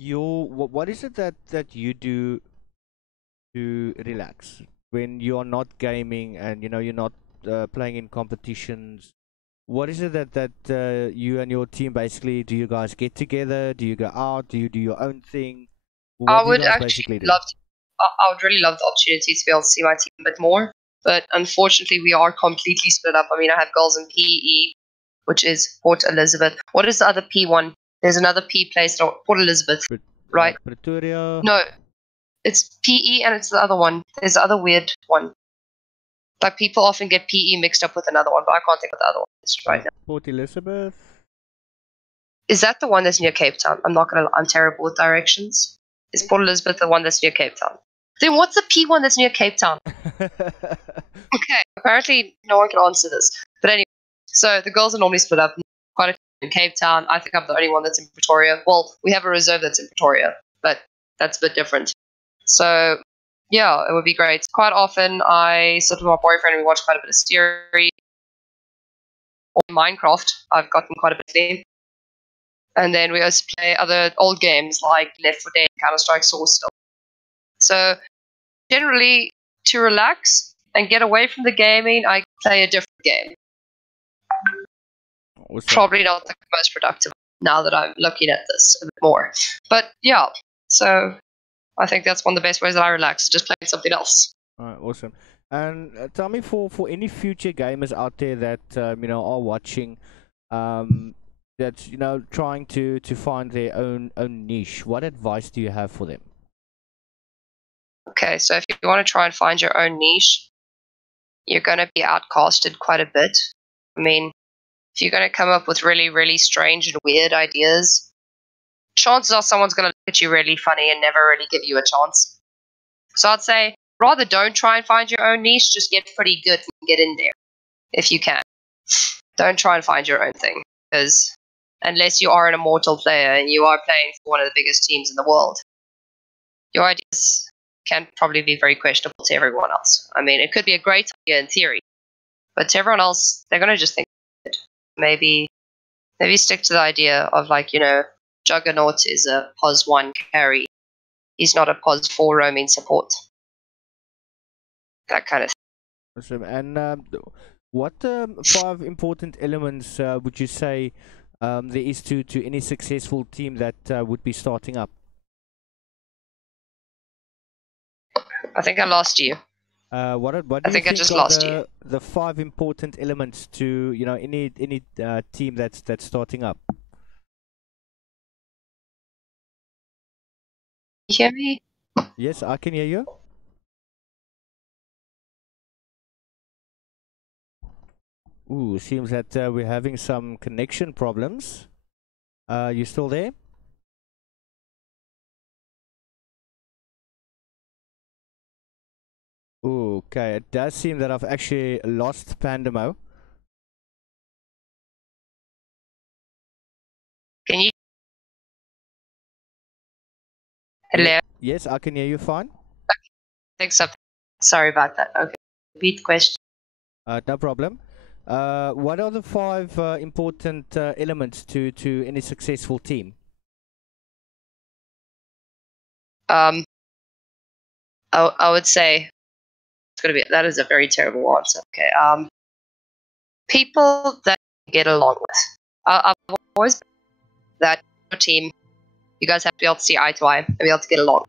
What is it that you do to relax when you are not gaming and you're not playing in competitions? What is it that you and your team basically do? You guys get together? Do you go out? Do you do your own thing? I would actually love to. I would really love the opportunity to be able to see my team a bit more, but unfortunately we are completely split up. I mean, I have girls in PE, which is Port Elizabeth. What is the other P one? There's another P place, Port Elizabeth, right? Pretoria. No, it's PE and it's the other one. There's the other weird one. Like people often get PE mixed up with another one, but I can't think of the other one right now. Port Elizabeth. Is that the one that's near Cape Town? I'm terrible with directions. Is Port Elizabeth the one that's near Cape Town? Then what's the P one that's near Cape Town? Okay, apparently no one can answer this. But anyway, so the girls are normally split up. Quite a few in Cape Town. I think I'm the only one that's in Pretoria. Well, we have a reserve that's in Pretoria, but that's a bit different. So yeah, it would be great. Quite often I sit with my boyfriend and we watch quite a bit of Steery or Minecraft. I've gotten quite a bit of them. And then we also play other old games like Left 4 Dead, Counter-Strike, Source stuff. So generally, to relax and get away from the gaming, I play a different game. Probably not the most productive now that I'm looking at this a bit more. But yeah, so I think that's one of the best ways that I relax, just playing something else. Alright, awesome. And tell me, for any future gamers out there that are watching, that's trying to find their own niche, what advice do you have for them? Okay, so if you want to try and find your own niche, you're going to be outcasted quite a bit. I mean, if you're going to come up with really, really strange and weird ideas, chances are someone's going to at you really funny and never really give you a chance. So I'd say rather don't try and find your own niche, just get pretty good and get in there if you can. Don't try and find your own thing, because unless you are an immortal player and you are playing for one of the biggest teams in the world, your ideas can probably be very questionable to everyone else. I mean, it could be a great idea in theory, but to everyone else, they're going to just think it. Maybe stick to the idea of, like, Juggernaut is a POS 1 carry. He's not a POS 4 roaming support. That kind of thing. Awesome. And what 5 important elements would you say there is to any successful team that would be starting up? I think I lost you. What do I think you I just are lost you. the 5 important elements to any team that's starting up? You hear me? Yes, I can hear you. Ooh, seems that we're having some connection problems. You still there? Ooh, okay, it does seem that I've actually lost Pandemo. Can you? Hello? Yes, I can hear you fine. I think so. Sorry about that. Okay. Repeat the question. No problem. What are the 5 important elements to any successful team? I would say that is a very terrible answer. Okay. People that you get along with. I've always that team. You guys have to be able to see eye to eye and be able to get along.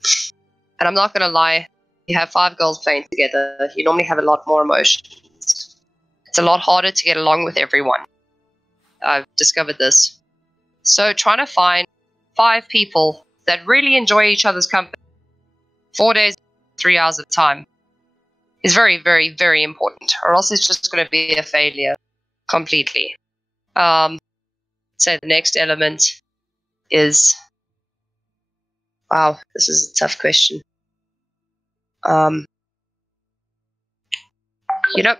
And I'm not going to lie, you have 5 girls playing together, you normally have a lot more emotions. It's a lot harder to get along with everyone. I've discovered this. So trying to find 5 people that really enjoy each other's company 4 days, 3 hours at a time is very, very, very important, or else it's just going to be a failure completely. So the next element is... Wow, this is a tough question.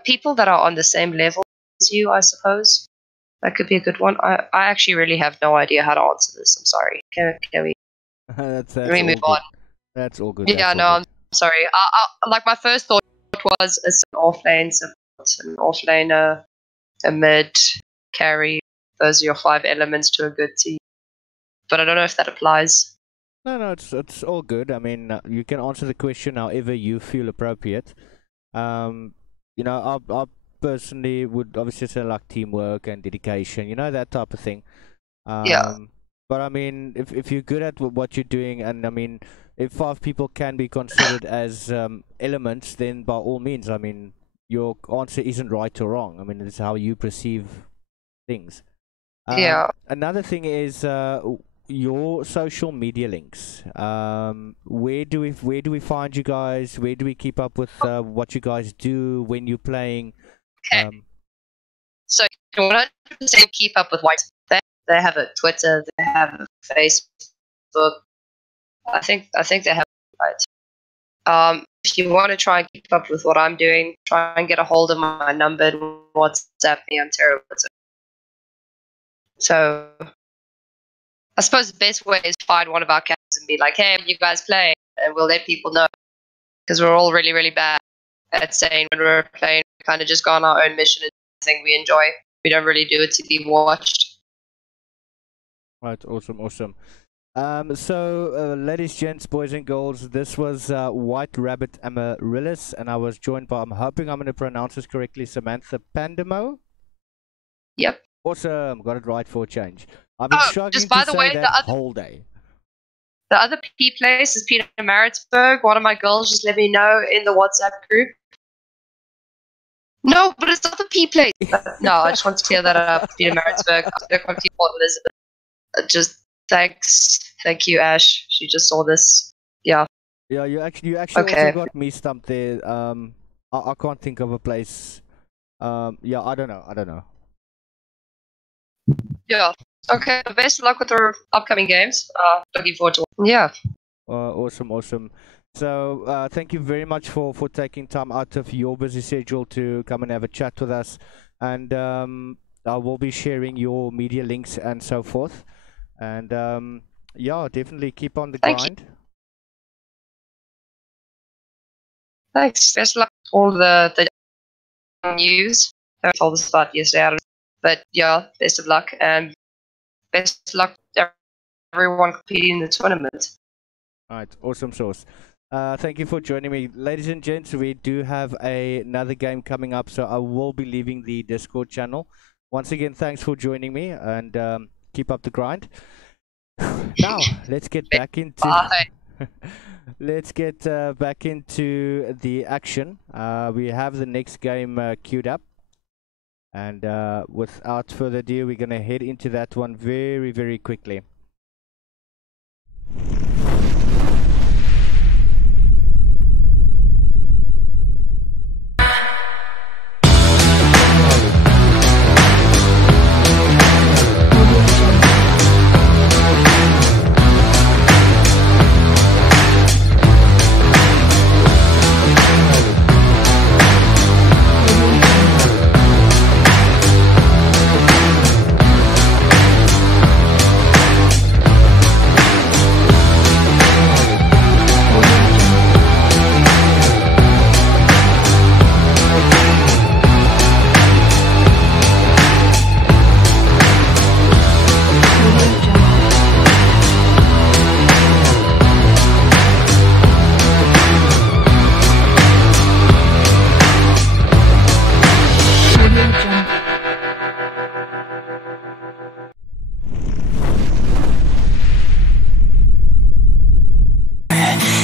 People that are on the same level as you, I suppose. That could be a good one. I actually really have no idea how to answer this. I'm sorry. Can we? That's Can we move all on? good. That's all good. Yeah, no, I'm sorry. Like, my first thought was an off-lane support, an off-laner, a mid, carry. Those are your 5 elements to a good team. But I don't know if that applies. No, it's all good. I mean, you can answer the question however you feel appropriate. I personally would obviously say like teamwork and dedication, that type of thing. Yeah. But I mean, if you're good at what you're doing, and I mean, if 5 people can be considered as elements, then by all means, I mean, your answer isn't right or wrong. I mean, it's how you perceive things. Yeah. Another thing is your social media links. Where do we find you guys? Where do we keep up with what you guys do when you're playing? Okay. So you 100% keep up with White. They have a Twitter. They have a Facebook. I think they have right. If you want to try and keep up with what I'm doing, try and get a hold of my number and WhatsApp me. I'm terrible at it. So I suppose the best way is to find one of our captains and be like, hey, you guys play, and we'll let people know. Because we're all really, really bad at saying when we're playing, we kind of just go on our own mission and thing we enjoy. We don't really do it to be watched. Right, awesome. So, ladies, gents, boys and girls, this was White Rabbit Amaryllis, and I was joined by, I'm hoping I'm going to pronounce this correctly, Samantha Pandemo. Yep. Awesome, got it right for a change. I've been struggling just by to the say way, that whole day. The other P place is Peter Maritzburg. One of my girls just let me know in the WhatsApp group. No, but it's not the P place. No, I just want to clear that up. Peter Maritzburg. I'm confused with Elizabeth. Just thank you, Ash. She just saw this. Yeah. Yeah, you actually also got me stumped there. I can't think of a place. Yeah, I don't know. Yeah. Okay, best of luck with our upcoming games. Looking forward to it. Yeah. Awesome, awesome. So thank you very much for taking time out of your busy schedule to come and have a chat with us. And I will be sharing your media links and so forth. And yeah, definitely keep on the Thank you. grind. Thanks. Best of luck with all the news that I told us about yesterday. But yeah, best of luck and best of luck to everyone competing in the tournament. All right, awesome sauce. Thank you for joining me. Ladies and gents, we do have another game coming up, so I will be leaving the Discord channel. Once again, thanks for joining me, and keep up the grind. Now, let's get back into... Bye. Let's get back into the action. We have the next game queued up. And without further ado, we're going to head into that one very, very quickly.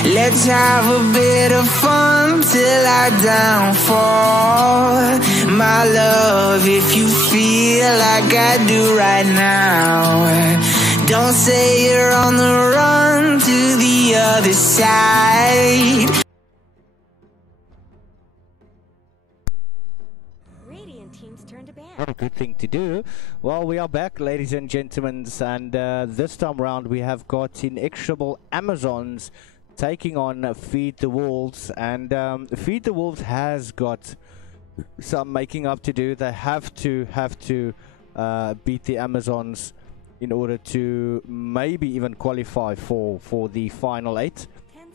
Let's have a bit of fun till our downfall. My love, if you feel like I do right now, don't say you're on the run to the other side. Radiant team's turn to ban. What a good thing to do. Well, we are back, ladies and gentlemen, and this time round we have got inexorable Amazons taking on Feed the Wolves, and Feed the Wolves has got some making up to do. They have to beat the Amazons in order to maybe even qualify for the final 8.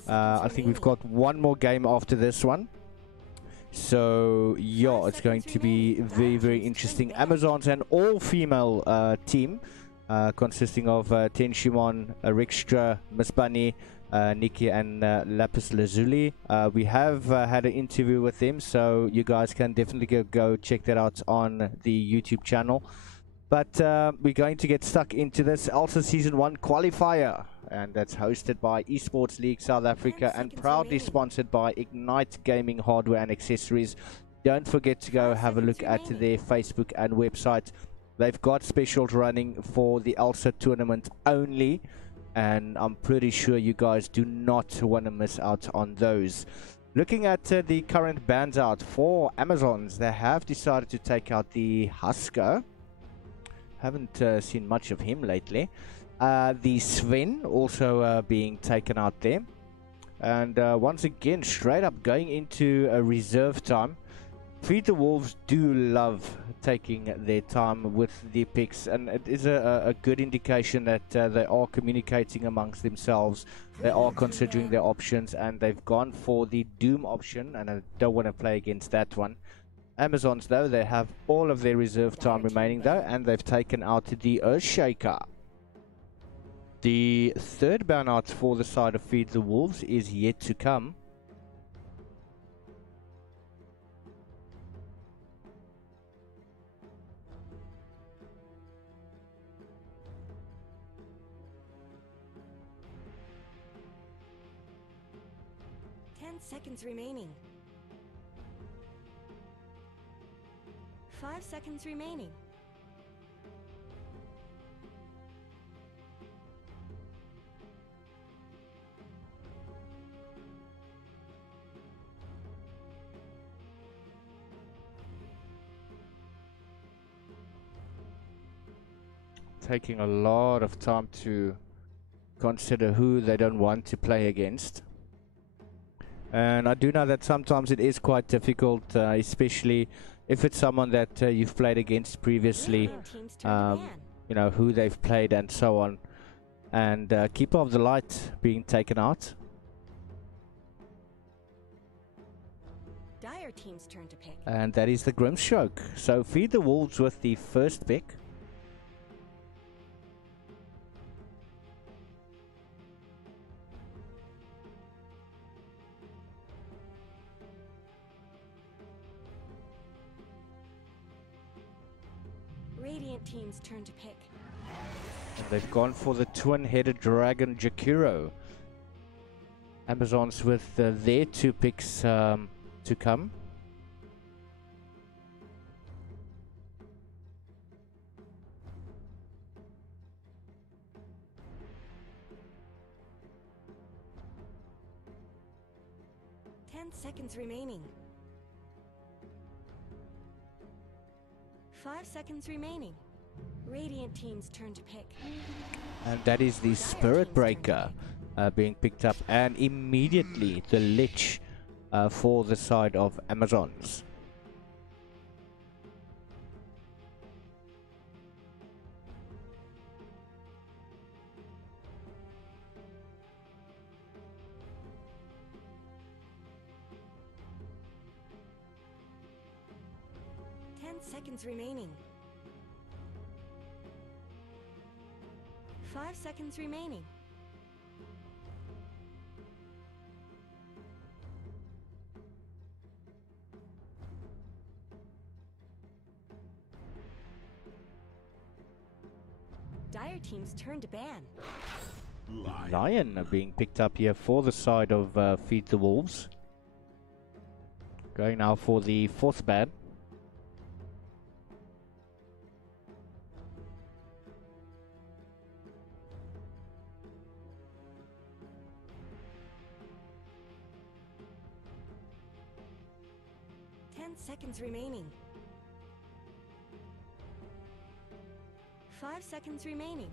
I think we've got one more game after this one. So yeah, it's going to be very, very interesting. Amazons, an all-female team consisting of Tenshimon, Rikstra, Miss Bunny, Nikki and Lapis Lazuli. We have had an interview with them, so you guys can definitely go check that out on the YouTube channel. But we're going to get stuck into this ELSA Season 1 qualifier, and that's hosted by Esports League South Africa and proudly sponsored by Ignite Gaming Hardware and Accessories. Don't forget to go have a look at their Facebook and website. They've got specials running for the ELSA tournament only, and I'm pretty sure you guys do not want to miss out on those. Looking at the current bans out for Amazons, they have decided to take out the Husker. Haven't seen much of him lately. The Sven also being taken out there. And once again, straight up going into a reserve time. Feed the Wolves do love taking their time with the picks, and it is a good indication that they are communicating amongst themselves. They are considering their options, and they've gone for the Doom option, and I don't want to play against that one. Amazons, though, they have all of their reserve time remaining, though, and they've taken out the Earthshaker. The third ban out for the side of Feed the Wolves is yet to come. Seconds remaining. 5 seconds remaining. taking a lot of time to consider who they don't want to play against. And I do know that sometimes it is quite difficult, especially if it's someone that you've played against previously, Radiant team's turn to ban. you know, who they've played and so on. And Keeper of the Light being taken out. Dire team's turn to pick. And that is the Grimstroke. So Feed the Wolves with the first pick. Radiant team's turn to pick. And they've gone for the twin-headed dragon Jakiro. Amazons with their 2 picks to come. Seconds remaining. 5 seconds remaining. Radiant team's turn to pick. And that is the Spirit Breaker being picked up, and immediately the Lich for the side of Amazons. Seconds remaining. 5 seconds remaining. Dire team's turn to ban. Lion being picked up here for the side of Feed the Wolves. Going now for the 4th ban. Seconds remaining. 5 seconds remaining.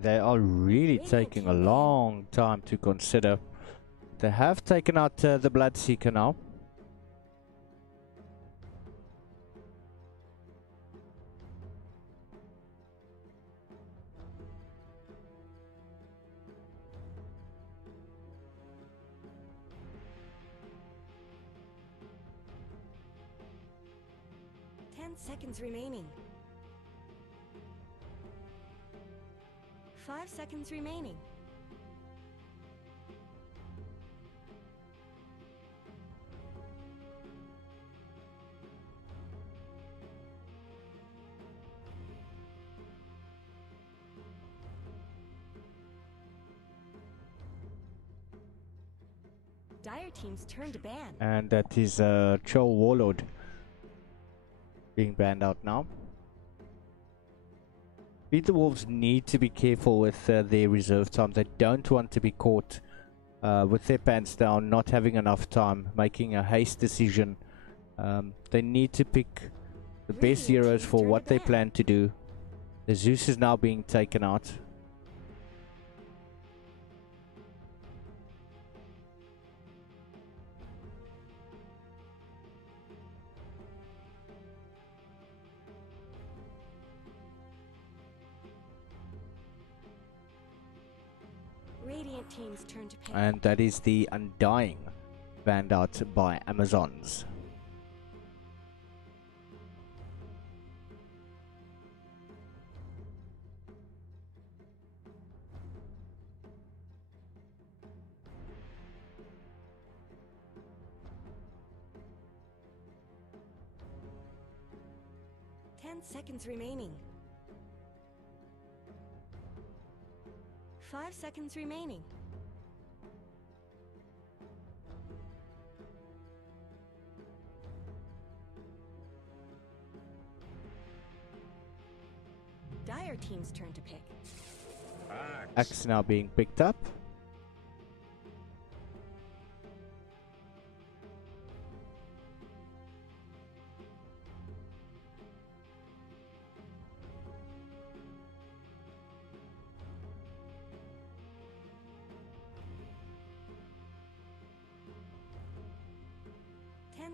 They are really taking a long time to consider. They have taken out the Bloodseeker now. Seconds remaining. 5 seconds remaining. Dire team's turn to ban. And that is Troll Warlord being banned out now. Feed the Wolves need to be careful with their reserve time. They don't want to be caught with their pants down, not having enough time, making a haste decision. They need to pick the best heroes for what they plan to do. The Zeus is now being taken out. Radiant team's turn to pick. And that is the Undying, banned out by Amazons. Seconds remaining. 5 seconds remaining. Dire team's turn to pick. Axe now being picked up.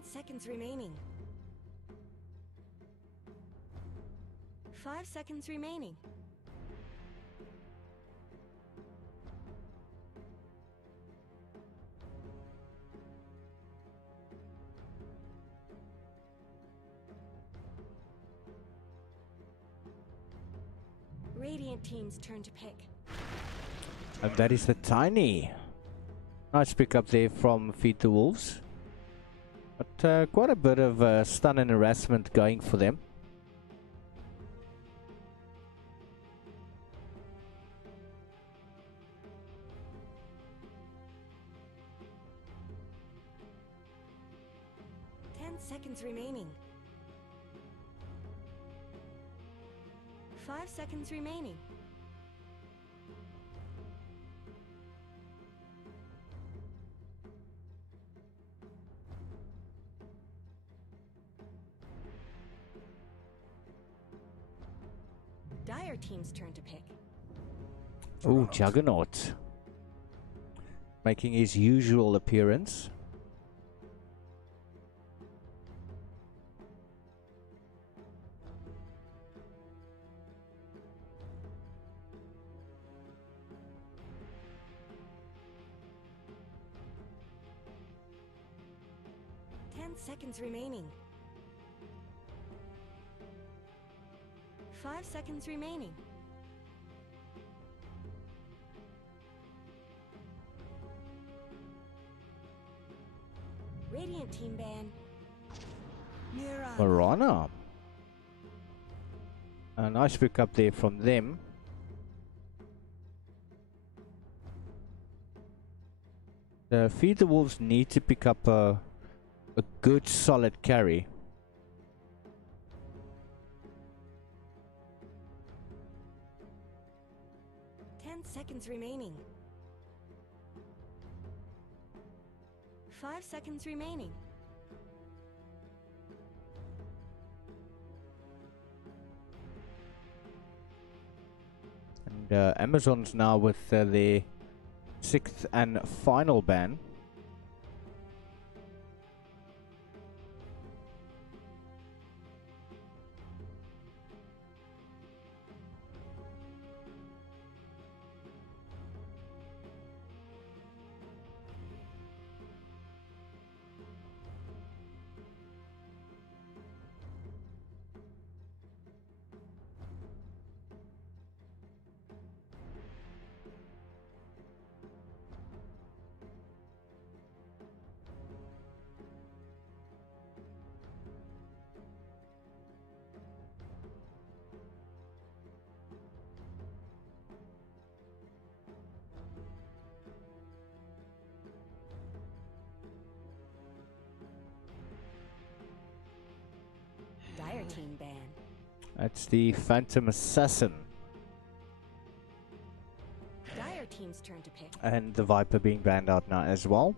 Seconds remaining. 5 seconds remaining. Radiant team's turn to pick. And that is the Tiny. Nice pick up there from Feed the Wolves. But quite a bit of stun and harassment going for them. Seconds remaining. 5 seconds remaining. Dire team's turn to pick. Oh, Juggernaut. Making his usual appearance. Seconds remaining. 5 seconds remaining. Radiant team ban. Mirana. A nice pick up there from them. The Feed the Wolves need to pick up a good solid carry. Seconds remaining. 5 seconds remaining. And Amazon's now with their 6th and final ban. Dire team ban. That's the Phantom Assassin. Dire team's turn to pick. And the Viper being banned out now as well.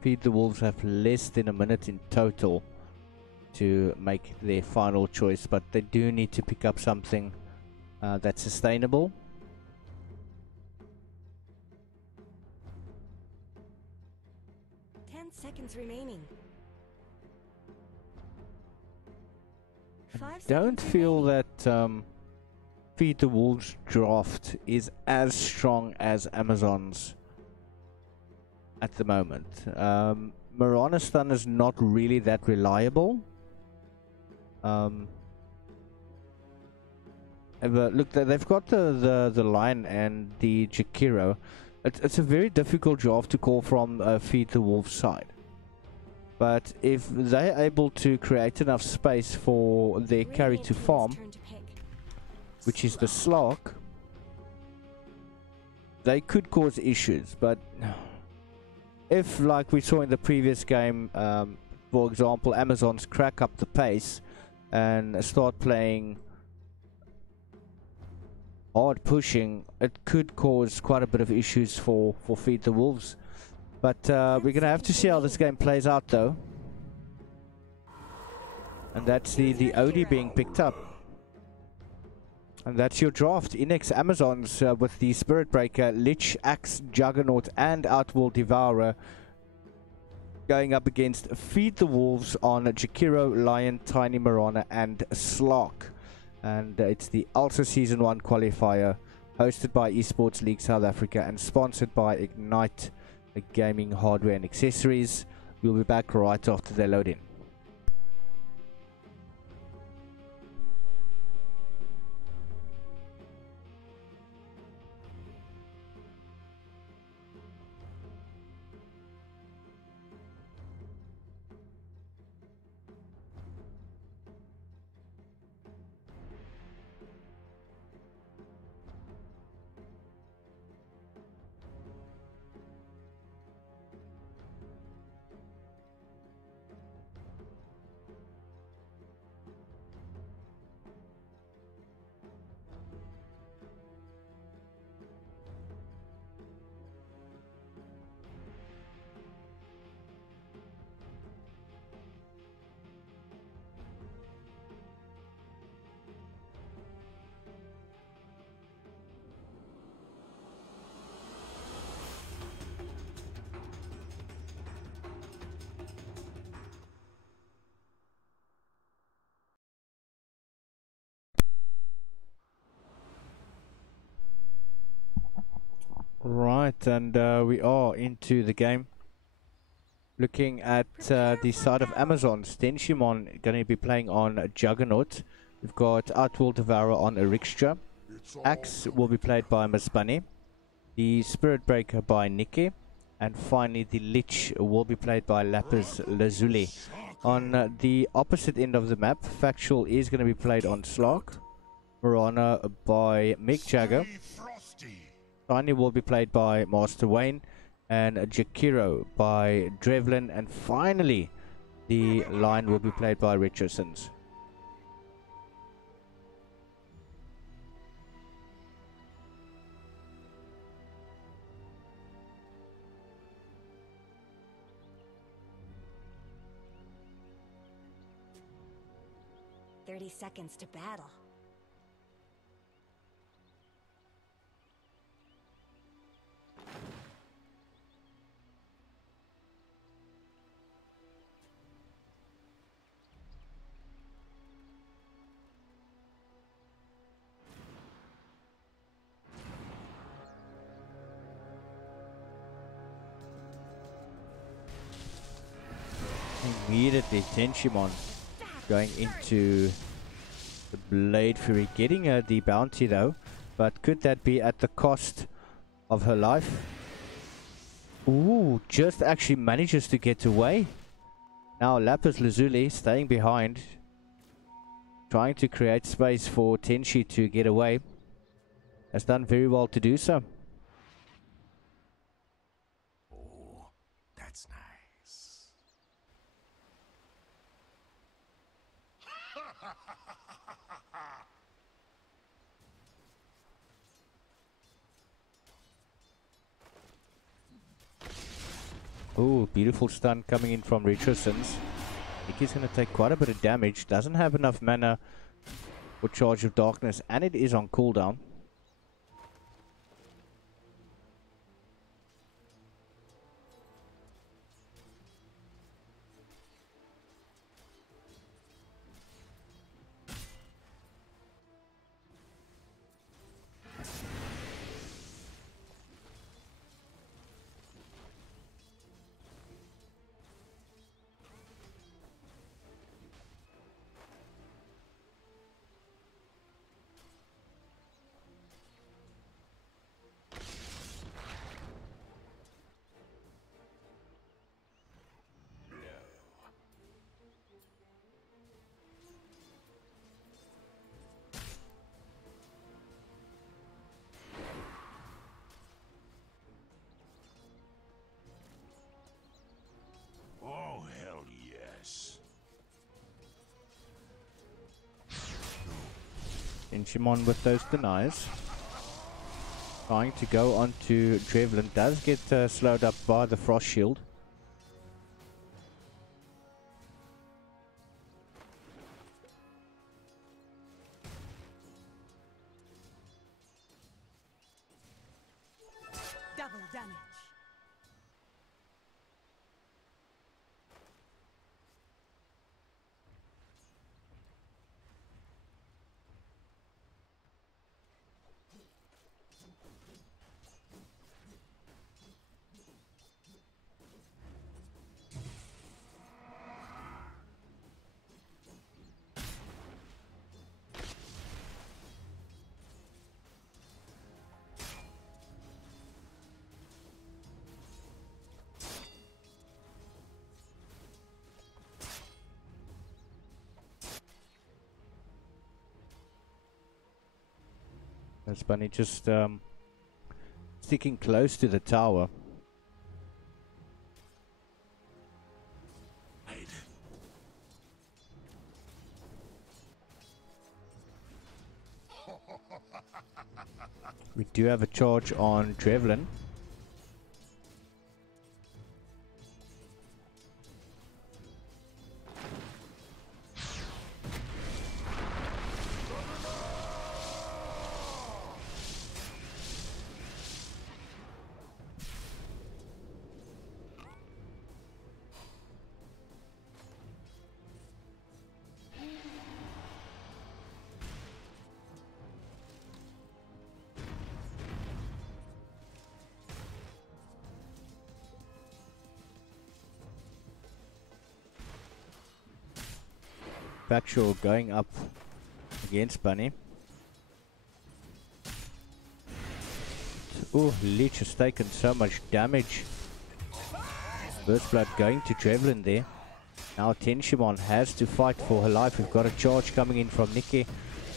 Feed the Wolves have less than a minute in total to make their final choice, but they do need to pick up something that's sustainable. Seconds remaining. Don't feel that Feed the Wolves draft is as strong as Amazon's at the moment. Mirana stun is not really that reliable. Look, they've got the Lion and the Jakiro. It's a very difficult draft to call from Feed the Wolves side. But if they're able to create enough space for their carry to farm, which is the Slark, they could cause issues. But if, like we saw in the previous game, for example, Amazons crack up the pace and start playing hard pushing, it could cause quite a bit of issues for Feed the Wolves. But we're going to have to see how this game plays out though. And that's the OD being picked up. And that's your draft. Inex Amazons with the Spirit Breaker, Lich, Axe, Juggernaut and Outworld Devourer going up against Feed the Wolves on Jakiro, Lion, Tiny Marana and Slark. And it's the ELSA Season 1 qualifier hosted by Esports League South Africa and sponsored by Ignite Gaming Hardware and Accessories. We'll be back right after they load in. Right, and we are into the game. Looking at the side of Amazons, Tenshimon going to be playing on Juggernaut. We've got Outworld Devourer on Erixtra. Axe will be played by Miss Bunny. The Spirit Breaker by Nikki. And finally the Lich will be played by Lapis Lazuli. On the opposite end of the map, Factual is going to be played on Slark. Marana by Mick Jagger. Tiny will be played by Master Wayne, and Jakiro by Drevlin, and finally the Lion will be played by Richardsons. Seconds to battle. Immediately Tenshimon going into the Blade Fury, getting the bounty though, but could that be at the cost of her life? Ooh, just actually manages to get away. Now Lapis Lazuli staying behind, trying to create space for Tenshi to get away. Has done very well to do so. Oh, that's nice. Oh, beautiful stun coming in from Richardsons. Nicky's going to take quite a bit of damage. Doesn't have enough mana for Charge of Darkness, and it is on cooldown. Inchimon with those denies. Trying to go onto Drevlin. Does get slowed up by the Frost Shield. Double damage. This bunny just sticking close to the tower. We do have a charge on Drevlin. Factual going up against Bunny. Oh, Leech has taken so much damage. Burst Blood going to Drevlin there. Now Tenshimon has to fight for her life. We've got a charge coming in from Nikki.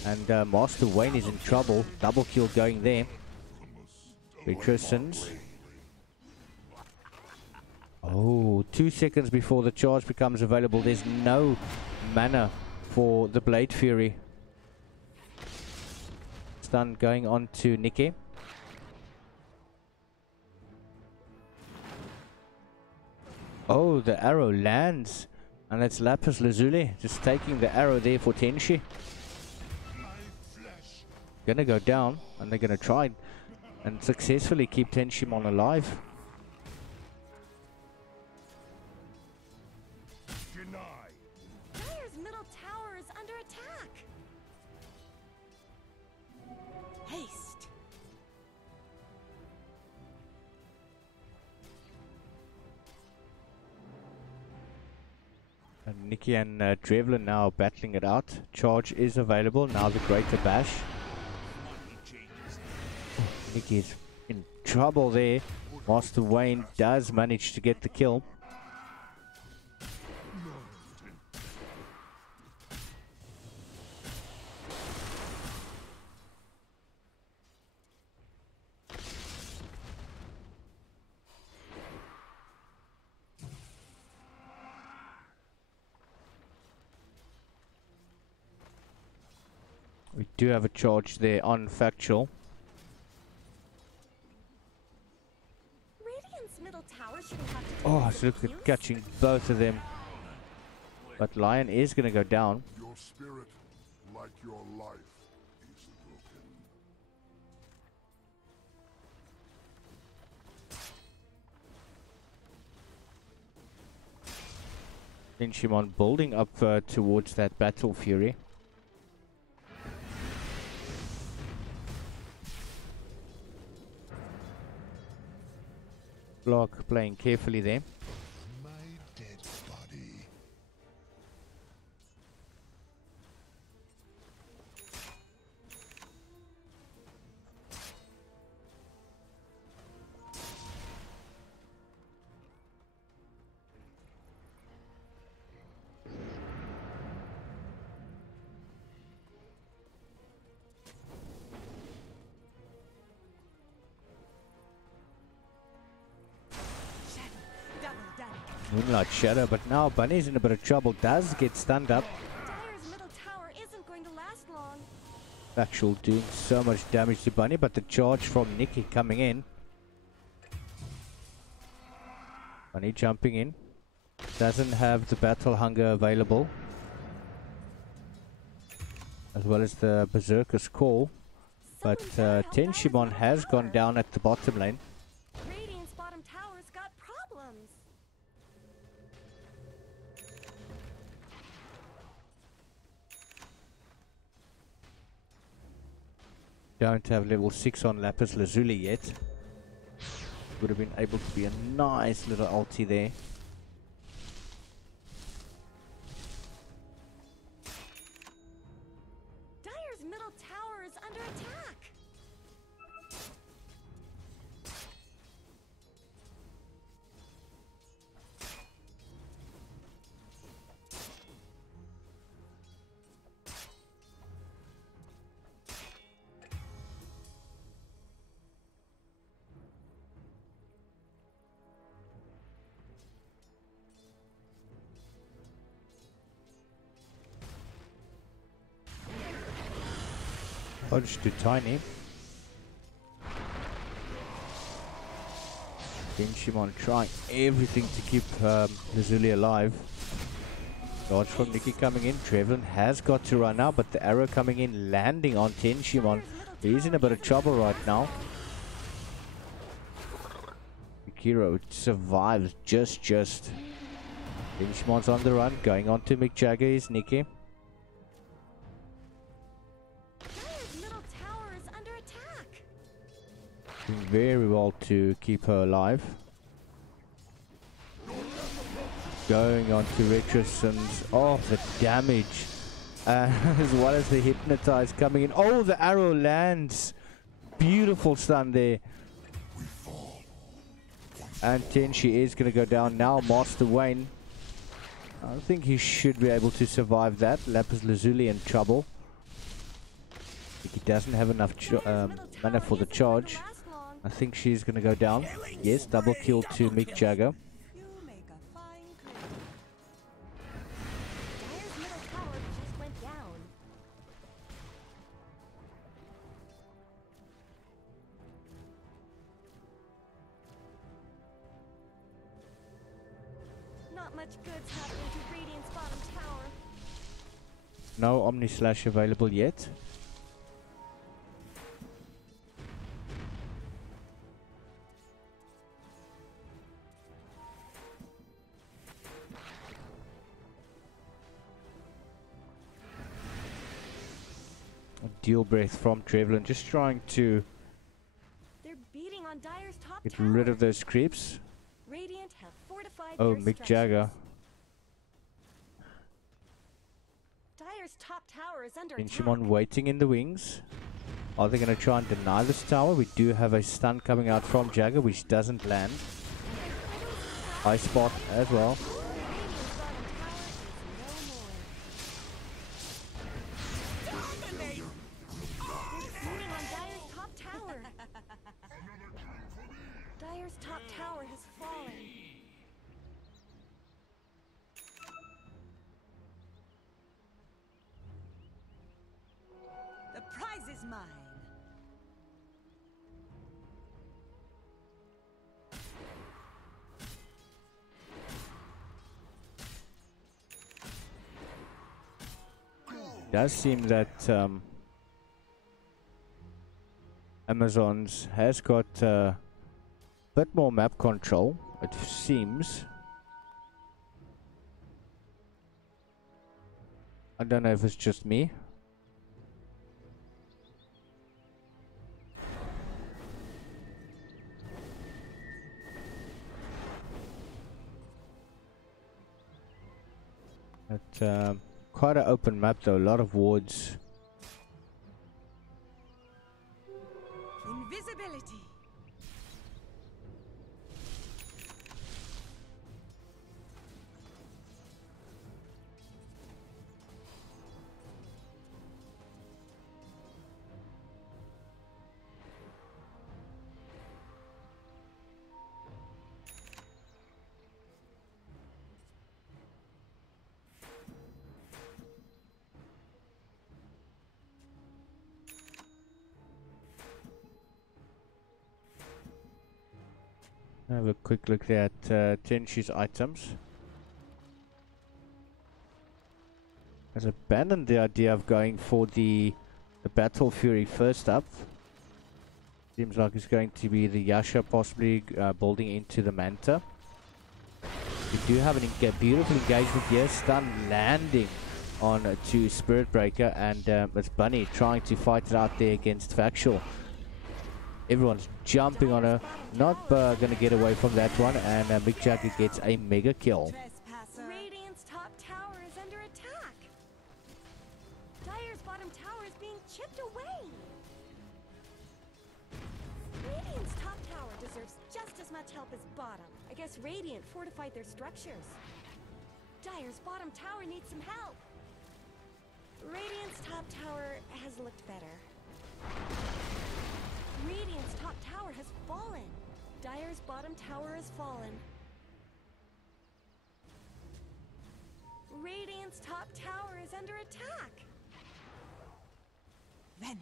And Master Wayne is in trouble. Double kill going there. Retrosons. Oh, 2 seconds before the charge becomes available. There's no mana for the Blade Fury. Stun going on to Nikki. Oh, the arrow lands. And it's Lapis Lazuli just taking the arrow there for Tenshi. Gonna go down, and they're gonna try and successfully keep Tenshimon alive. Dire's middle tower is under attack. Haste. And Nikki and Drevlin now battling it out. Charge is available. Now the Greater Bash. Nikki is in trouble there. Master Wayne does manage to get the kill. We do have a charge there on Factual. Radiant's middle tower shouldn't have to take Oh, this so look abuse. at catching both of them. But Lion is going to go down. Your spirit, like your life, is broken. Shimon building up towards that Battle Fury. Block playing carefully there. My dead body. Moonlight Shadow, but now Bunny's in a bit of trouble. Does get stunned up. Dire's middle tower isn't going to last long. Actual doing so much damage to Bunny, but the charge from Nikki coming in. Bunny jumping in. Doesn't have the battle hunger available. As well as the Berserker's Call. But Tenshimon has gone down at the bottom lane. Radiant's bottom tower's got problems. Don't have level 6 on Lapis Lazuli yet. Would have been able to be a nice little ulti there. Dire's middle tower is under attack. Oh, just too tiny. Tenshimon trying everything to keep Lazuli alive. Dodge from Nikki coming in. Trevlin has got to run now, but the arrow coming in, landing on Tenshimon. He's in a bit of trouble right now. Kiro survives just. Tenshimon's on the run, going on to Mick Jagger is Nikki. Doing very well to keep her alive. Going on to Retroson's. Oh, the damage. As well as the hypnotize coming in. Oh, the arrow lands. Beautiful stun there. And Tenshi is going to go down now. Master Wayne. I think he should be able to survive that. Lapis Lazuli in trouble. I think he doesn't have enough mana for the charge. I think she's going to go down. Yes, double kill to Mick Jagger. Dire's middle tower just went down. Not much good's happening to Radiant's bottom tower. No Omni Slash available yet. Deal breath from Trevlin, just trying to They're beating on Dire's top get tower. rid of those creeps. Radiant have fortified Oh, their Mick Jagger. structures. Dire's top tower is under Tenshimon attack. waiting in the wings. Are they going to try and deny this tower? We do have a stun coming out from Jagger, which doesn't land. High spot as well. Radiant's bottom tower is no more. They're beating on Dire's top tower. Dire's top tower has fallen. The prize is mine. Does seem that Amazons has got a bit more map control, it seems. I don't know if it's just me. But quite an open map though, a lot of wards. Invisibility. Have a quick look at Tenshi's items. Has abandoned the idea of going for the Battle Fury first up. Seems like it's going to be the Yasha, possibly building into the Manta. We do have a beautiful engagement here. Stun landing on to Spirit Breaker, and it's Bunny trying to fight it out there against Factual. Everyone's jumping on her, not going to get away from that one, and Mick Jagger gets a mega kill. Radiant's top tower is under attack. Dire's bottom tower is being chipped away. Radiant's top tower deserves just as much help as bottom. I guess Radiant fortified their structures. Dire's bottom tower needs some help. Radiant's top tower has looked better. Radiant's top tower has fallen. Dire's bottom tower has fallen. Radiant's top tower is under attack. Vanish.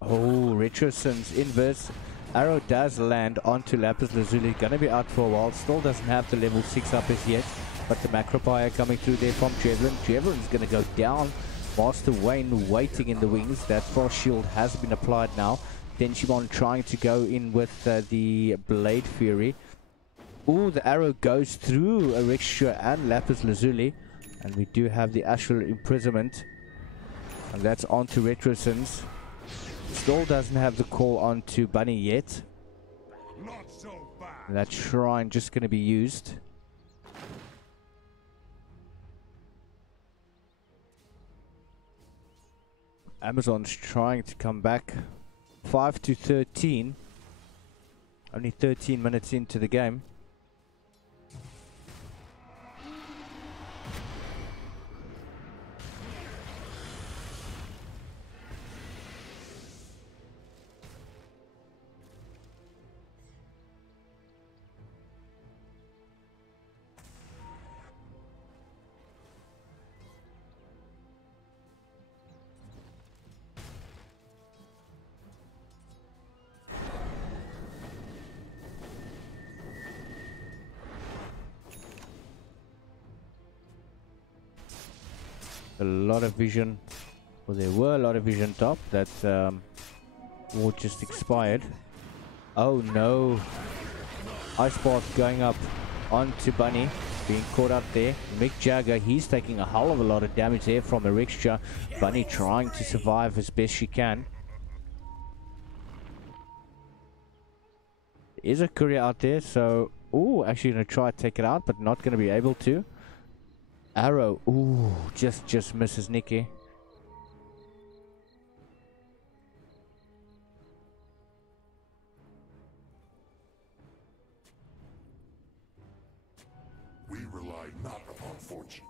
Oh, Retroson's inverse arrow does land onto Lapis Lazuli. Gonna be out for a while. Still doesn't have the level 6 up as yet. But the Macropire coming through there from Javelin. Javelin's gonna go down. Master Wayne waiting in the wings. That frost shield has been applied now. Denshimon trying to go in with the Blade Fury. Ooh, the arrow goes through Erexia and Lapis Lazuli. And we do have the Astral Imprisonment. And that's onto Retrosons. Still doesn't have the call onto Bunny yet. Not so fast. That shrine just going to be used. Amazon's trying to come back. 5 to 13. Only 13 minutes into the game. A lot of vision, well, there were a lot of vision top. That war just expired. Oh no, Ice Path going up onto Bunny, being caught up there. Mick Jagger, he's taking a hell of a lot of damage there from Erexia. Bunny trying to survive as best she can. There is a courier out there, so ooh, actually gonna try to take it out, but not gonna be able to. Arrow, ooh, just misses Nikki. We rely not upon fortune.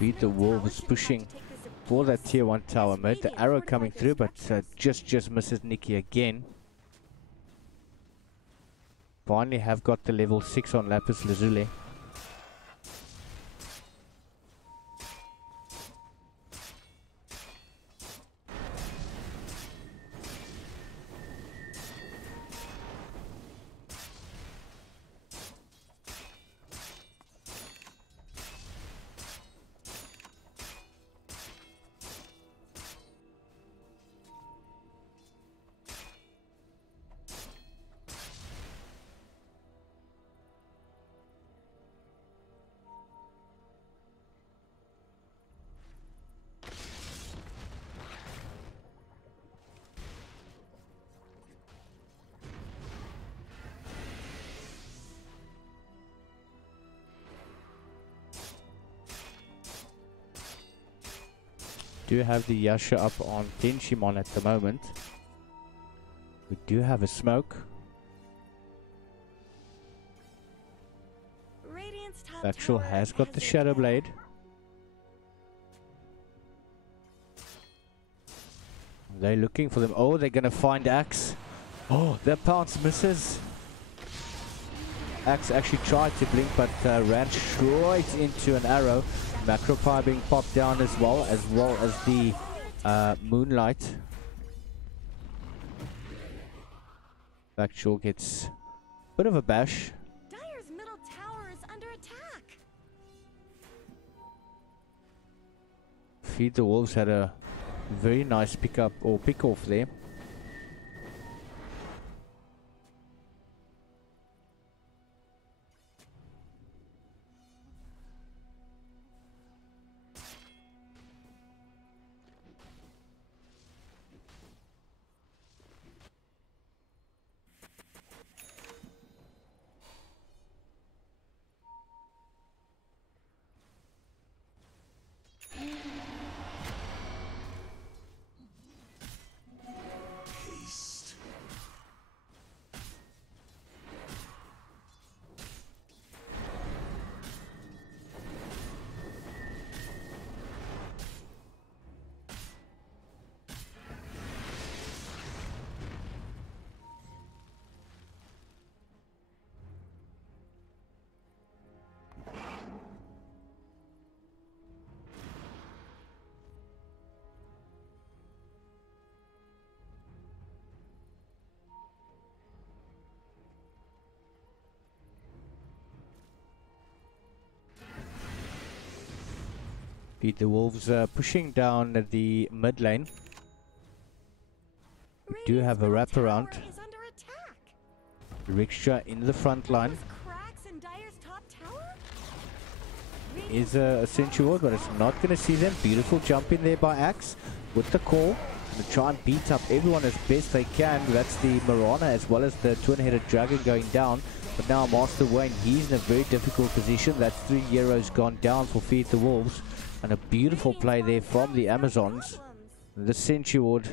Beat the Wolves pushing for that tier 1 tower mode. The arrow coming through, but just misses Nikki again. Finally have got the level 6 on Lapis Lazuli. do have the Yasha up on Tenshimon at the moment. We do have a smoke. Radiant's top Factual tower has got the been Shadow attacked. Blade. They're looking for them. Oh, they're gonna find Axe. Oh, their pounce misses. Axe actually tried to blink, but ran straight into an arrow. Macropie being popped down as well as the Moonlight. Factual gets a bit of a bash. Dire's middle tower is under attack. Feed the Wolves had a very nice pick up or pick off there. The Wolves pushing down the mid lane. We do have a wraparound. Is under attack. Riksha in the front line. There's cracks in Dire's top tower. Is a sensual, but it's not going to see them. Beautiful jump in there by Axe with the call. Gonna try and beat up everyone as best they can. That's the Marana as well as the twin-headed dragon going down. But now Master Wayne, he's in a very difficult position. That's 3 heroes gone down for Feed the Wolves. And a beautiful play there from the Amazons. The Sensuord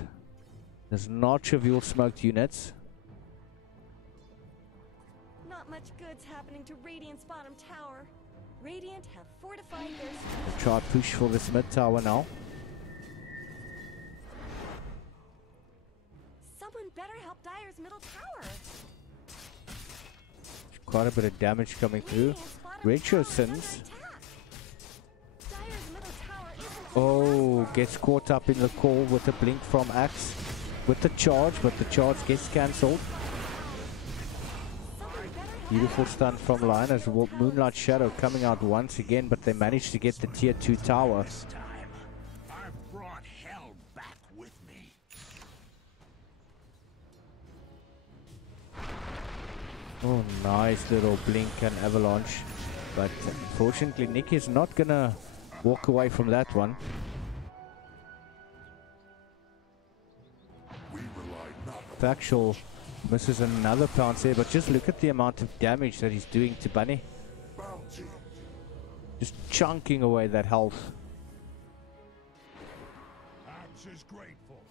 does not reveal smoked units. Not much good's happening to Radiant's bottom tower. Radiant have fortified their We'll try push for this mid tower now. Someone better help Dire's middle tower. Quite a bit of damage coming through. Rachel sins. Oh, gets caught up in the call with a blink from Axe with the charge, but the charge gets cancelled. Beautiful stun from Lion as Moonlight Shadow coming out once again, but they managed to get the tier 2 tower. I've brought hell back with me. Oh, nice little blink and avalanche. But unfortunately, Nick is not gonna walk away from that one. Factual misses another pounce there, but just look at the amount of damage that he's doing to Bunny. Just chunking away that health. Axe is grateful.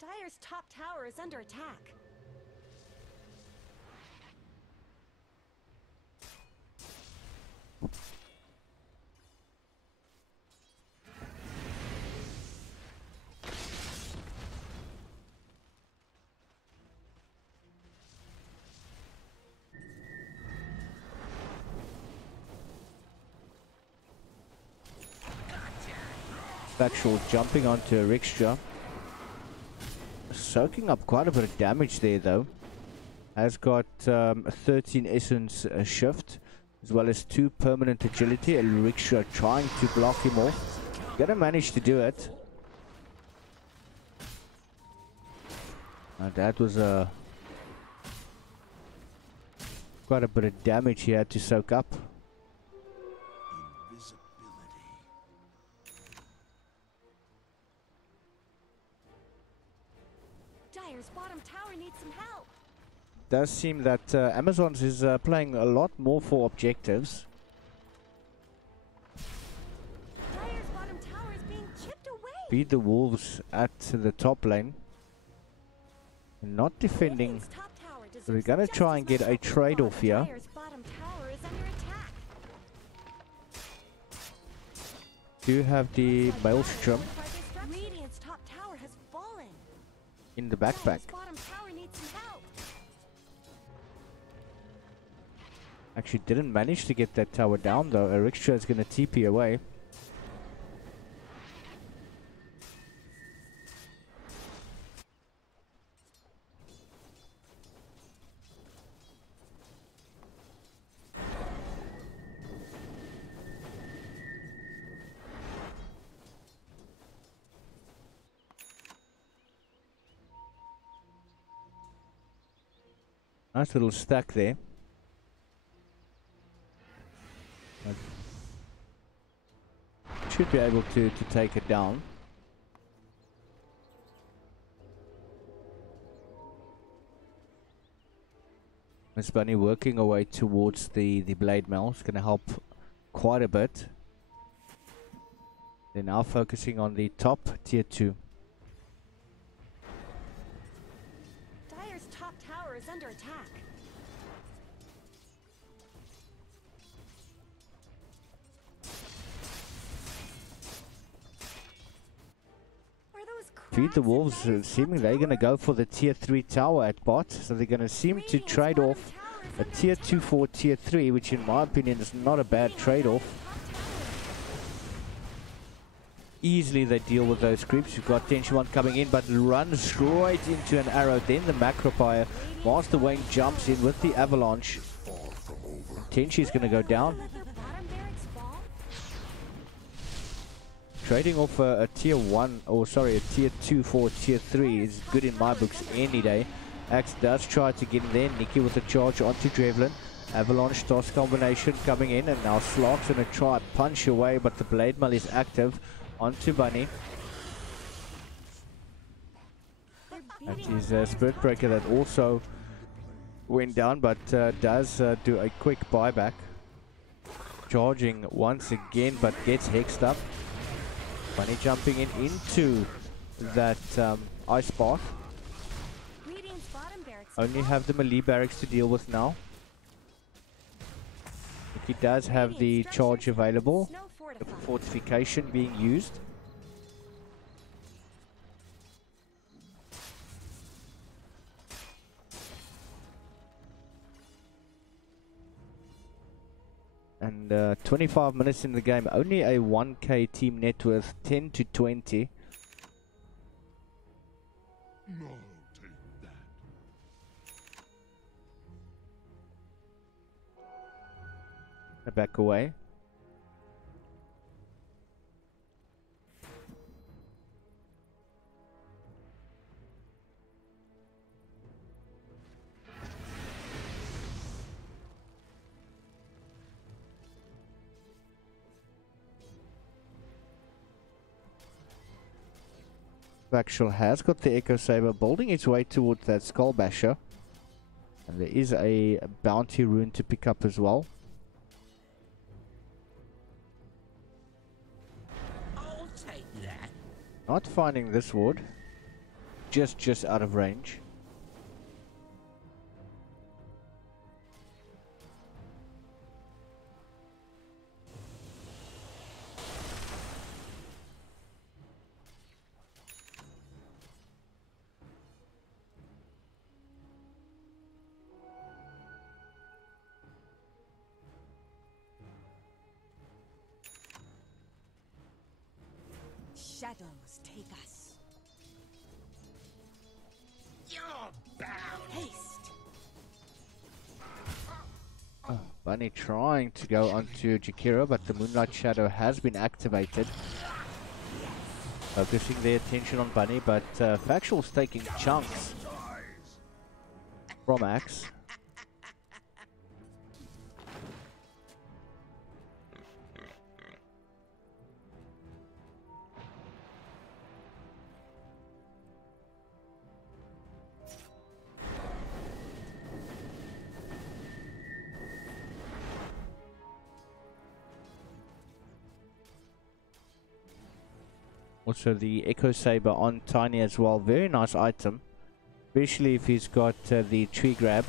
Dire's top tower is under attack. Factual jumping onto a Riksha. Soaking up quite a bit of damage there though. Has got 13 essence shift as well as 2 permanent agility. A Riksha trying to block him off. Gonna manage to do it. Now that was a Quite a bit of damage he had to soak up. Dire's bottom tower needs some help. Does seem that Amazons is playing a lot more for objectives. Dire's bottom tower is being chipped away. Beat the wolves at the top lane. Not defending. Radiant's top tower So we're deserves gonna just try as and get much a help as trade-off here. Dire's bottom tower is under attack. Do have the maelstrom Radiant's top tower has fallen. in the backpack. Dire's bottom tower needs some help. Actually didn't manage to get that tower down though. Astrix is gonna TP away. Nice little stack there. Should be able to take it down. Miss Bunny working her way towards the blade mail. It's going to help quite a bit. They're now focusing on the top tier 2. Dire's top tower is under attack. Are those Feed the cracks in wolves, Dire's top seeming they're going to tower? go for the tier 3 tower at bot. So they're going to seem to Radiant's trade bottom off tower is a under tier attack. 2 for tier 3, which in my opinion is not a bad trade-off. Easily they deal with those creeps. You've got Tension 1 coming in, but runs straight into an arrow. Then the Macropire. Master Wayne jumps in with the avalanche. Tenchi's going to go down. Let their bottom barracks fall? Trading off a tier 1, or sorry, a tier 2 for tier 3 is good in my books any day. Axe does try to get in there. Nikki with a charge onto Drevlin. Avalanche toss combination coming in, and now Slark's going to try punch away, but the blade mail is active. Onto Bunny. That is a Spirit Breaker that also went down, but does do a quick buyback. Charging once again, but gets hexed up. Bunny jumping in into that ice path. Radiant's bottom barracks Only have the melee barracks to deal with now. He does have the charge available. snow The fortified. fortification being used. And 25 minutes in the game, only a 1k team net worth 10 to 20. No, take that. Back away. Actual has got the Echo Saber building its way towards that Skull Basher. And there is a bounty rune to pick up as well. I'll take that. Not finding this ward. Just out of range. Shadows take us. You're bound. Haste. Bunny trying to go onto Jakira, but the Moonlight Shadow has been activated. Focusing their attention on Bunny, but Factual's taking chunks from Axe. Also the Echo Saber on Tiny as well. Very nice item. Especially if he's got the tree grab.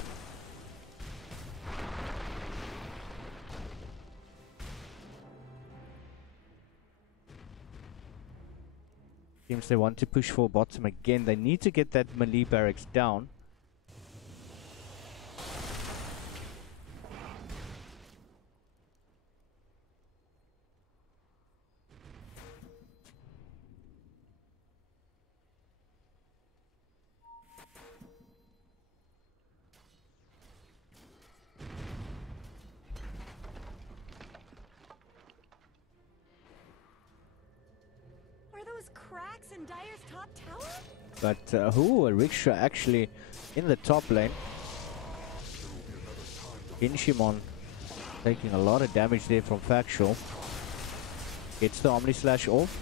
Seems they want to push for bottom again. They need to get that melee barracks down. Cracks in Dyer's top tower? But a rickshaw actually in the top lane. Inshimon taking a lot of damage there from Factual. Gets the Omni Slash off.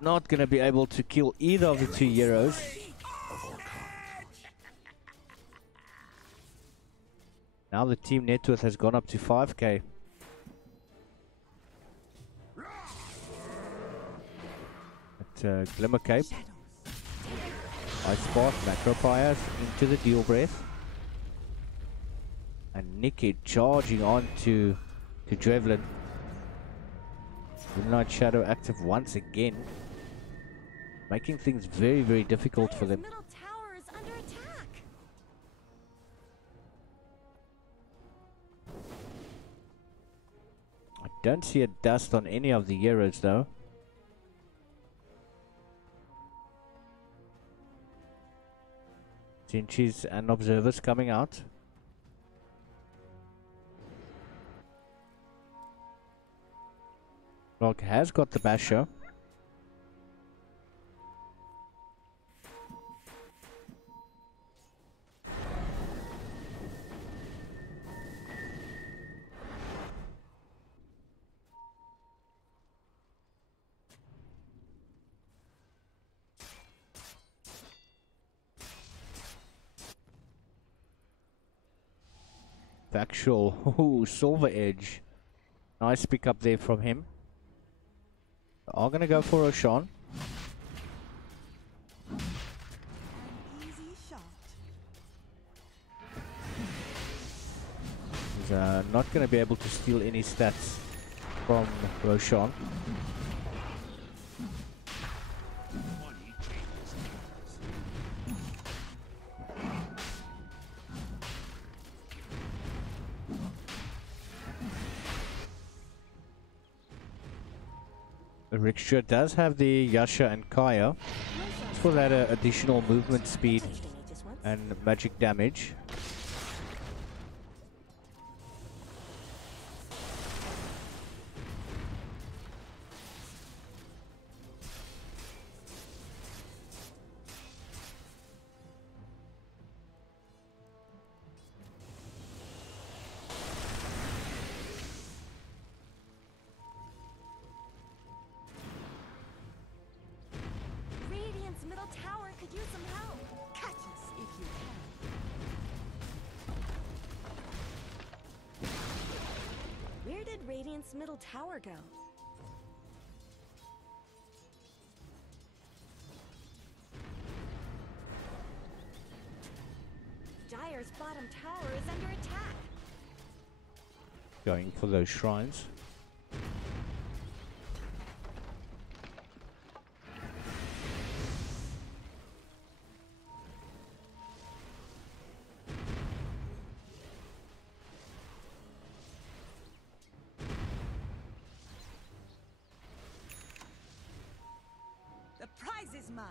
Not gonna be able to kill either of the two heroes. Now the team net worth has gone up to 5k. Glimmer Cape, Ice Spot, Macro Fires into the Deal Breath, and Nikki charging on to Drevlin. Moonlight Shadow active once again, making things very, very difficult for them. Middle tower is under attack. I don't see a dust on any of the heroes though. Sentries and observers coming out. Rock has got the Basher. Factual. Ooh, Silver Edge. Nice pick up there from him. Are gonna go for Roshan. Easy shot. He's not gonna be able to steal any stats from Roshan. The Rickshaw does have the Yasha and Kaya for that additional movement speed and magic damage. Radiant's middle tower could use some help. Catch us if you can. Where did Radiant's middle tower go? Dyer's bottom tower is under attack. Going for those shrines. The prize is mine.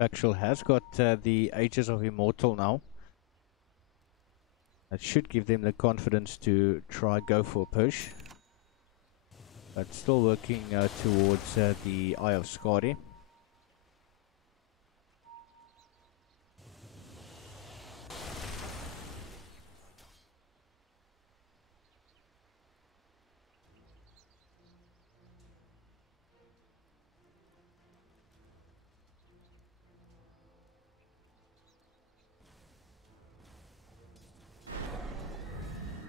Factual has got the Ages of Immortal now. That should give them the confidence to try go for a push. But still working towards the Eye of Skadi.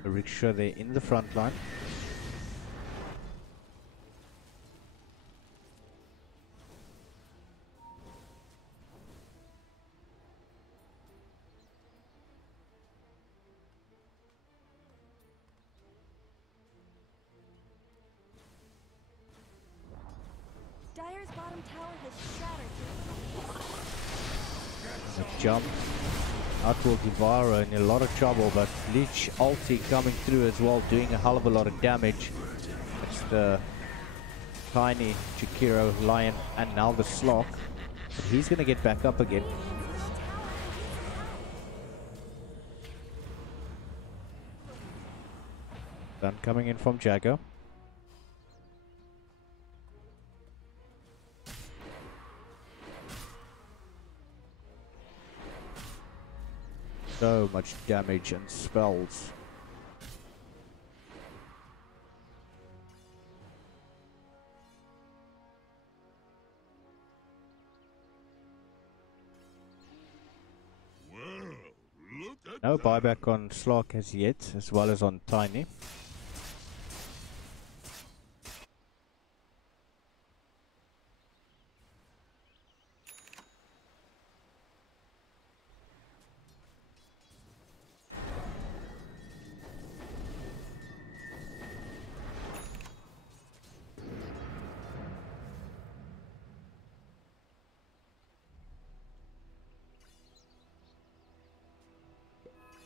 A rickshaw there in the front line. Dire's bottom tower has shattered. A jump. Out will Devour in a lot of trouble, but Lich ulti coming through as well, doing a hell of a lot of damage. It's the tiny Jakiro, Lion, and now the Slock. But he's going to get back up again. Gun coming in from Jagger. So much damage and spells. Well, look at No that. buyback on Slock as yet, as well as on Tiny.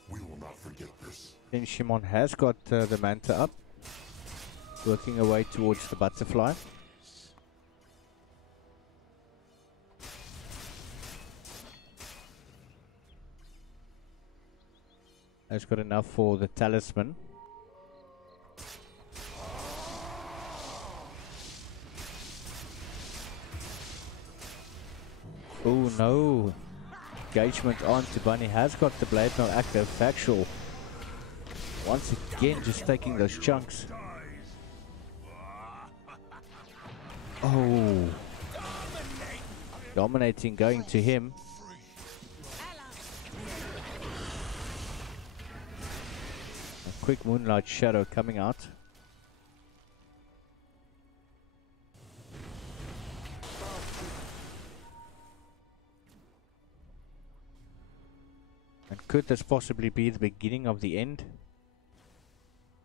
We will not forget this. Then Shimon has got the Manta up, working away towards the Butterfly. Has got enough for the Talisman. Oh no! Engagement on to Bunny, has got the blade now active. Factual once again just taking those chunks. Oh, dominating, going to him. A quick Moonlight Shadow coming out. And could this possibly be the beginning of the end?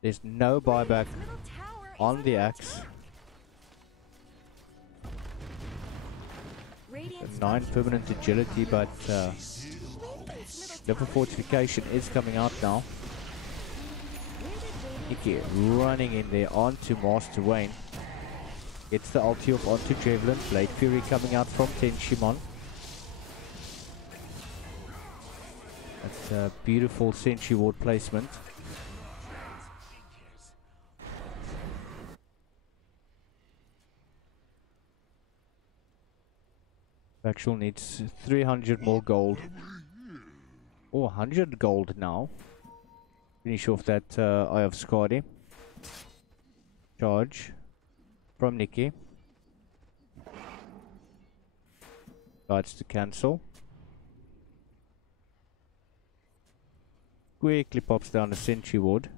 There's no buyback on the axe. 9 permanent agility, but Liver Fortification is coming out now. Nikki running in there onto Master Wayne. Gets the ulti off onto Javelin. Blade Fury coming out from Tenshimon. That's a beautiful Sentry Ward placement. Actual needs 300 more gold. Oh, 100 gold now. Finish off that Eye of Skadi. Charge from Nikki. Guides to cancel. Quickly pops down a Sentry Ward.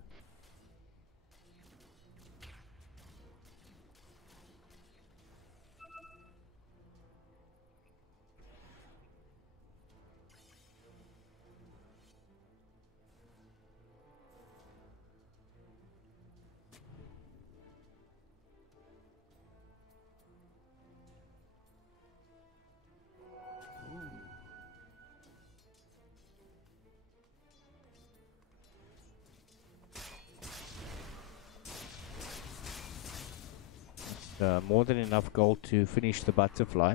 More than enough gold to finish the Butterfly.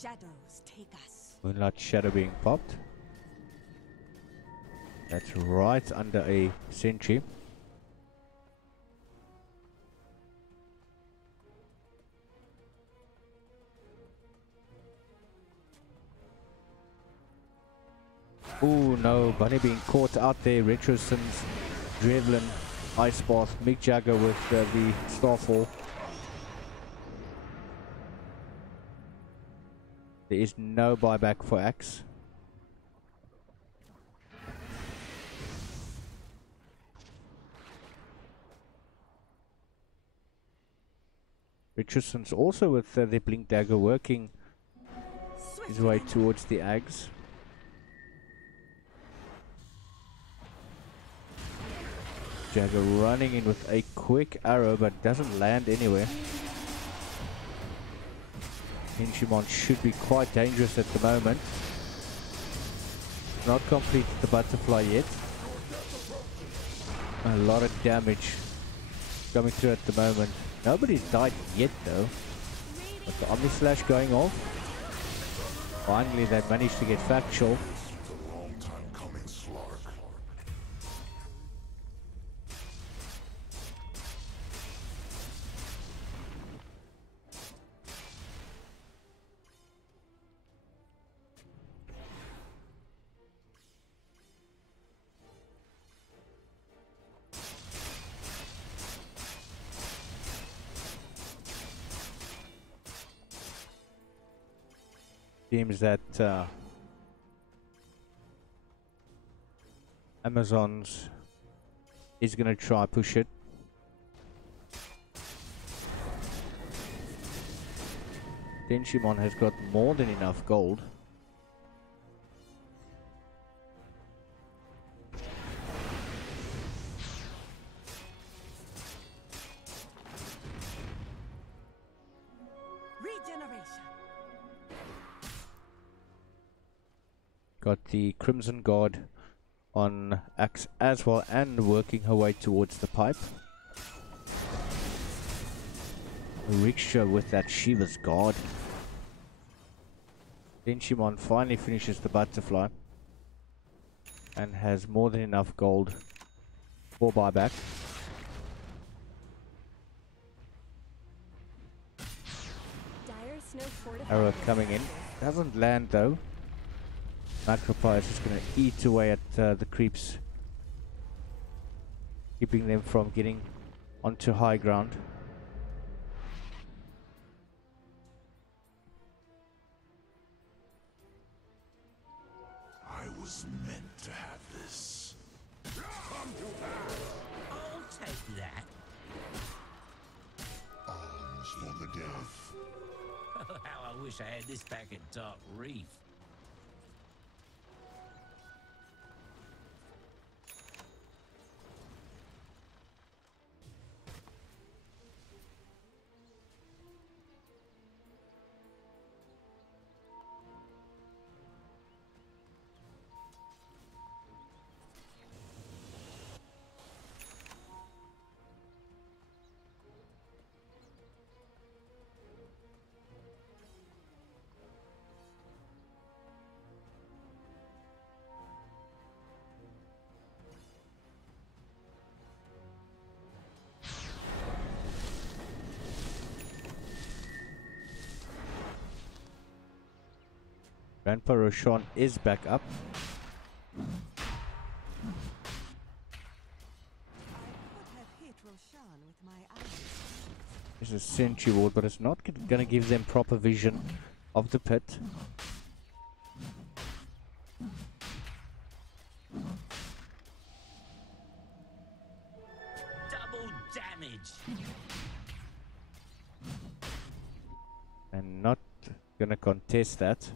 shadows take us. Moonlight Shadow being popped. That's right under a sentry. Oh no, Bunny being caught out there. Retroson's Drevlin, Ice Bath, Mick Jagger with the Starfall. There is no buyback for Axe. Richardson's also with the Blink Dagger working his way towards the Ags. Jagger running in with a quick arrow but doesn't land anywhere. Inchimon should be quite dangerous at the moment. Not completed the butterfly yet. A lot of damage coming through at the moment. Nobody's died yet though. But the Omni Slash going off. Finally they managed to get factual. Seems that Amazons is going to try push it. Denshimon has got more than enough gold. Got the Crimson Guard on Axe as well and working her way towards the pipe. Riksha with that Shiva's Guard. Denshimon finally finishes the butterfly and has more than enough gold for buyback. Arrow coming in. Doesn't land though. Macropie is just going to eat away at the creeps, keeping them from getting onto high ground. I was meant to have this. I'll take that. Arms for the deaf. How I wish I had this back at Dark Reef. Grandpa Roshan is back up. There's a sentry ward, but it's not going to give them proper vision of the pit. Double damage. And not going to contest that.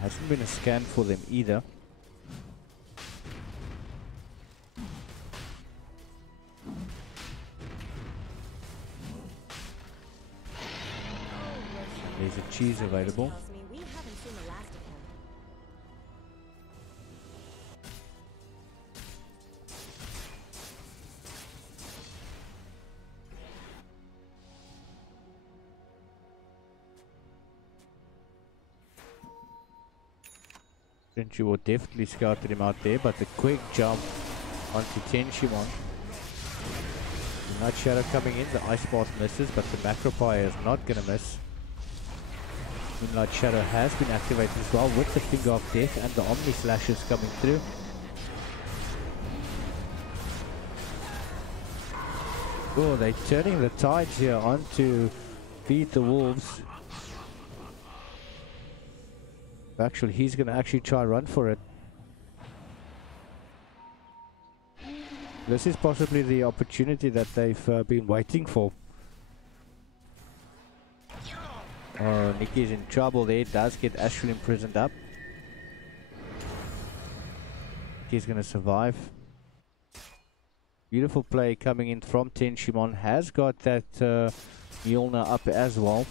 Hasn't been a scan for them either. cheese available. Tells me we haven't seen the last of him. Tenshi will definitely scouted him out there, but the quick jump onto Tenshimon. The Night Shadow coming in, the Ice Path misses, but the Macropie is not going to miss. Moonlight Shadow has been activated as well with the Finger of Death and the Omni Slashes coming through. Oh, they're turning the tides here on to feed the wolves. Actually, he's going to actually try run for it. This is possibly the opportunity that they've been waiting for. Oh, Nikki's in trouble there. Does get Astral imprisoned up. He's going to survive. Beautiful play coming in from Tenshimon. Has got that Mjolnir up as well.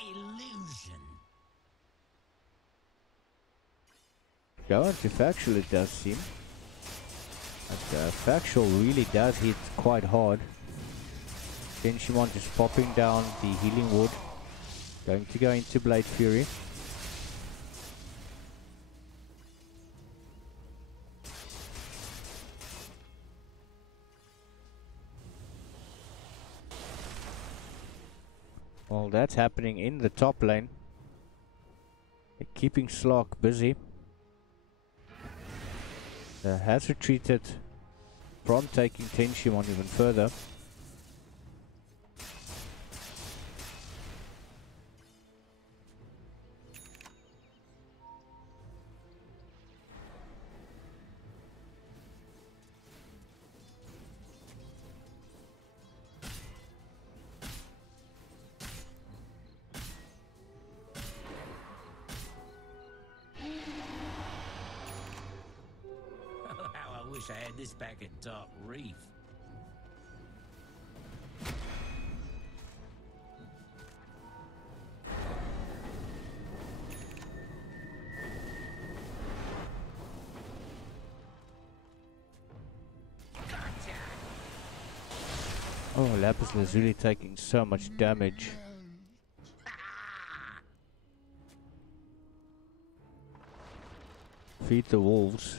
Illusion. Going to Factual, it does seem. But Factual really does hit quite hard. Tenshimon just popping down the healing wood. Going to go into Blade Fury. Well, that's happening in the top lane. They're keeping Slark busy. Has retreated from taking Tenshimon even further. How I wish I had this back in Dark Reef. Oh, Lapis Lazuli taking so much damage. Feed the wolves.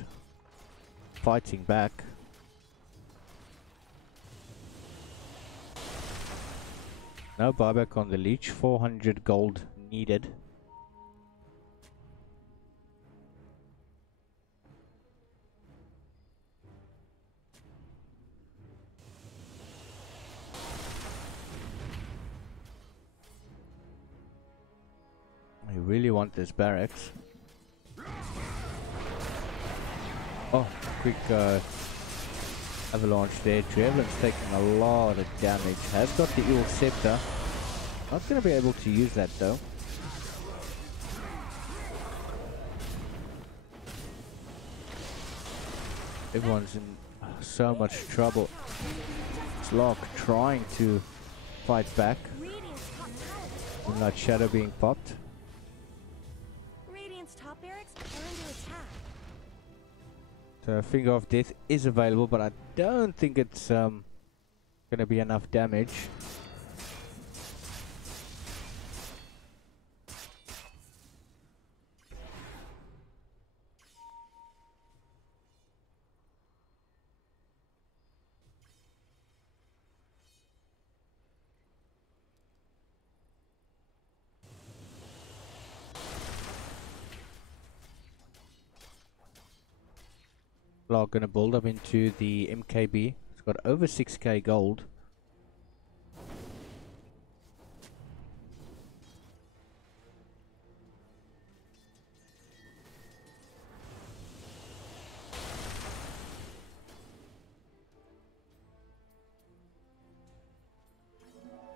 Fighting back. No buyback on the leech. 400 gold needed. I really want this barracks. Oh, quick avalanche there. Drevlin's taking a lot of damage. Has got the Eel Scepter. Not going to be able to use that though. Everyone's in so much trouble. Slark trying to fight back. Moonlight Shadow being popped. Radiant's top barracks are under attack. So Finger of Death is available, but I don't think it's going to be enough damage. Going to build up into the MKB. It's got over 6k gold.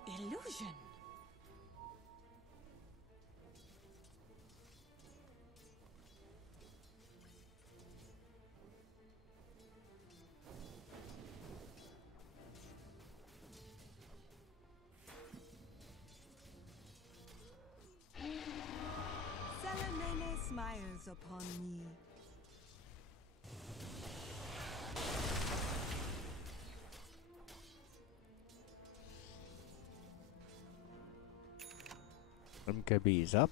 Illusion. smiles upon me. MKB is up.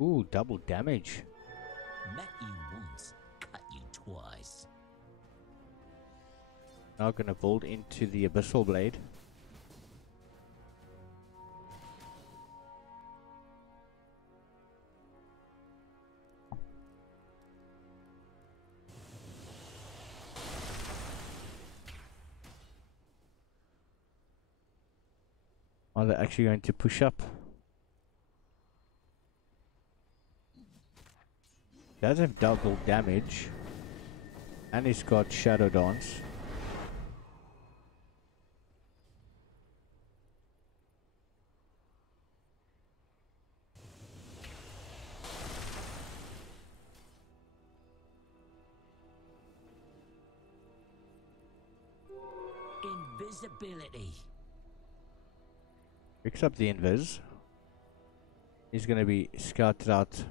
Ooh, double damage. Met you once, cut you twice. Now gonna build into the Abyssal Blade. Are they actually going to push up? Does have double damage. And he's got Shadow Dance. Invisibility. Picks up the invis. He's gonna be scouted out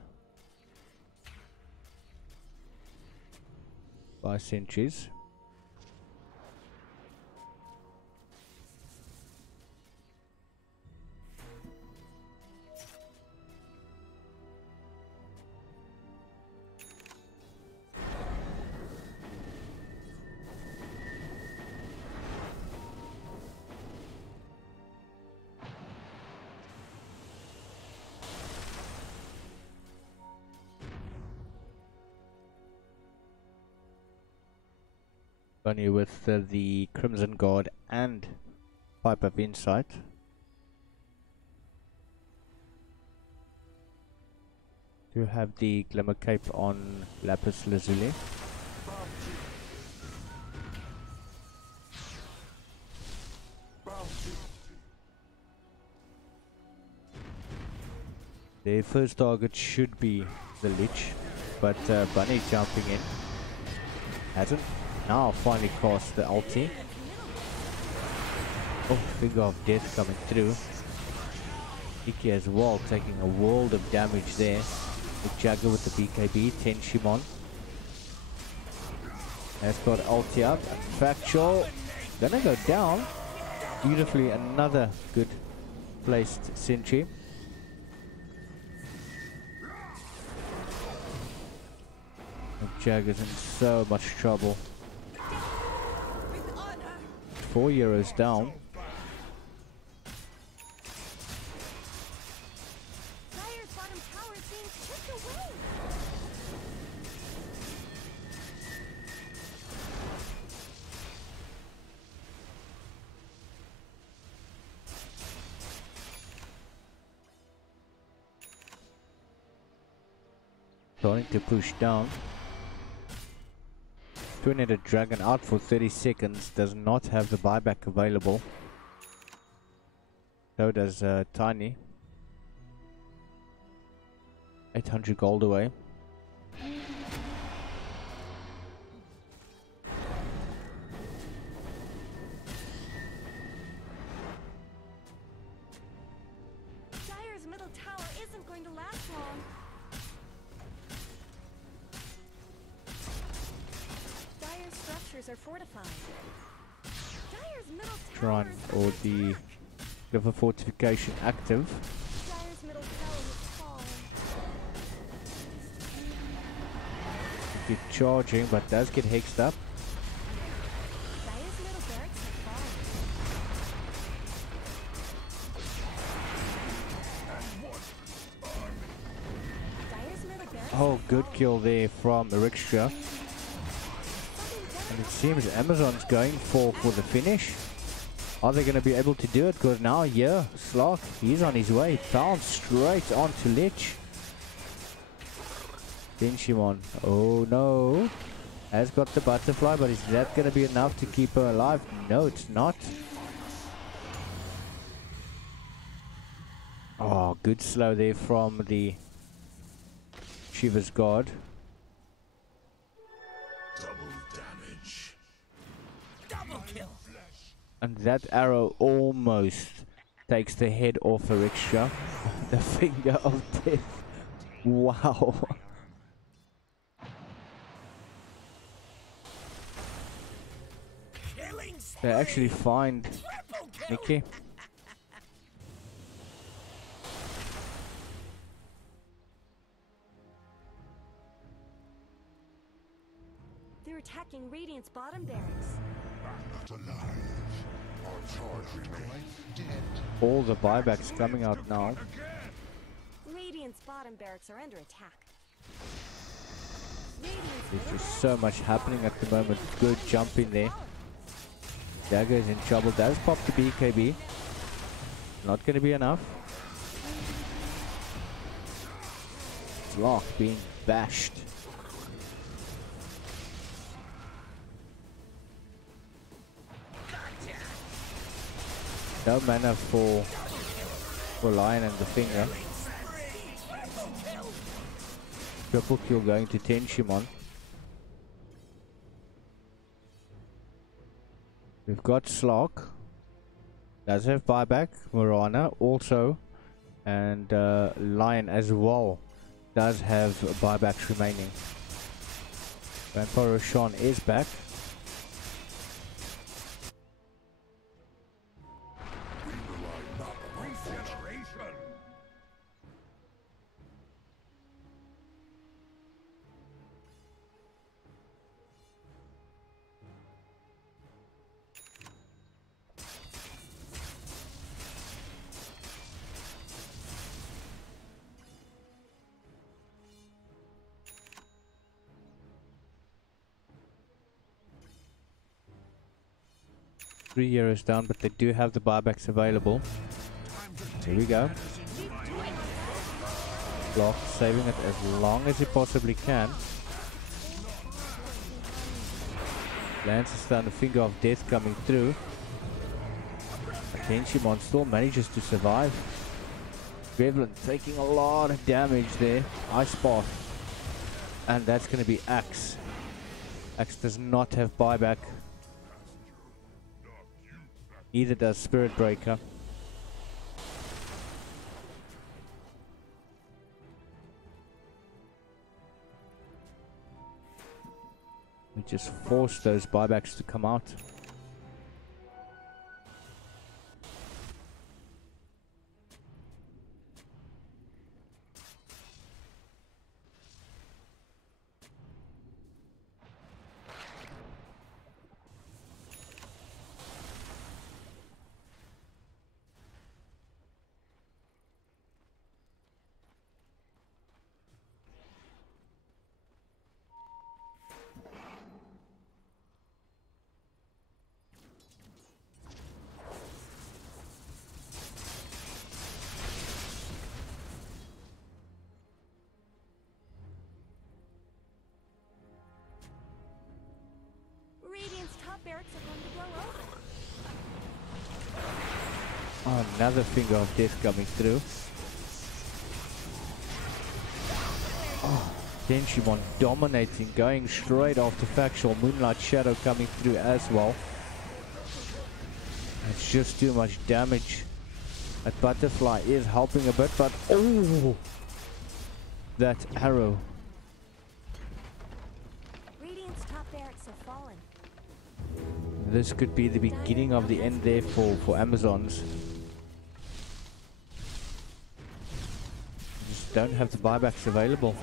by sentries. Bunny with the Crimson Guard and Pipe of Insight. To have the Glimmer Cape on Lapis Lazuli. Their first target should be the Lich, but Bunny jumping in. Hasn't. Now finally cast the ulti. Oh, Finger of Death coming through. Iki as well, taking a world of damage there. The Jagger with the BKB, Tenshimon. Has got ulti up. Factual. Gonna go down. Beautifully, another good placed sentry. The Jagger's in so much trouble. 4 euros down. Dire's bottom tower is being chipped away. Starting to push down. Twin-headed dragon out for 30 seconds, does not have the buyback available. So does Tiny. 800 gold away. Dire's middle tower isn't going to last long. Dire's structures are fortified. Dire's middle tower Shrine is or under the attack. river fortification active. Dire's middle tower has fallen. Keep charging, but does get hexed up. Dire's middle barracks have fallen. Dire's middle barracks Oh, have good fallen. kill there from Erixtra. And it seems Amazon's going for the finish. Are they going to be able to do it? Because now, yeah, Slark, he's on his way. Down straight onto Lich. Tenshimon, oh no. Has got the butterfly, but is that going to be enough to keep her alive? No, it's not. Oh, good slow there from the Shiva's Guard. Double damage. Double kill. And that arrow almost takes the head off a rickshaw. The finger of death. Wow. They actually find Nikki. They're attacking Radiant's bottom barracks. Not alive. Our charge remains. All the buybacks coming out now. Radiant's bottom barracks are under attack. There's just so much happening at the moment. Good jump in there. Dagger's in trouble. Does pop the BKB. Not going to be enough. Lock being bashed. No mana for Lion and the finger. Triple kill going to Tenshimon. We've got Slock. Does have buyback. Morana also. And Lion as well does have buybacks remaining. Vampire Roshan is back. €3 down, but they do have the buybacks available. Here we go. Block, saving it as long as he possibly can. Lances down the finger of death coming through. Tenshimon still manages to survive. Grevlin taking a lot of damage there. Ice Path. And that's going to be Axe. Axe does not have buyback. Neither does Spirit Breaker. We just force those buybacks to come out. Barracks are going to blow over. Oh, another finger of death coming through. Oh, Tenshimon dominating, going straight after Factual. Moonlight Shadow coming through as well. It's just too much damage. That butterfly is helping a bit, but oh, that arrow. Radiant's top barracks have fallen. This could be the beginning of the end there for Amazons. Just don't have the buybacks available.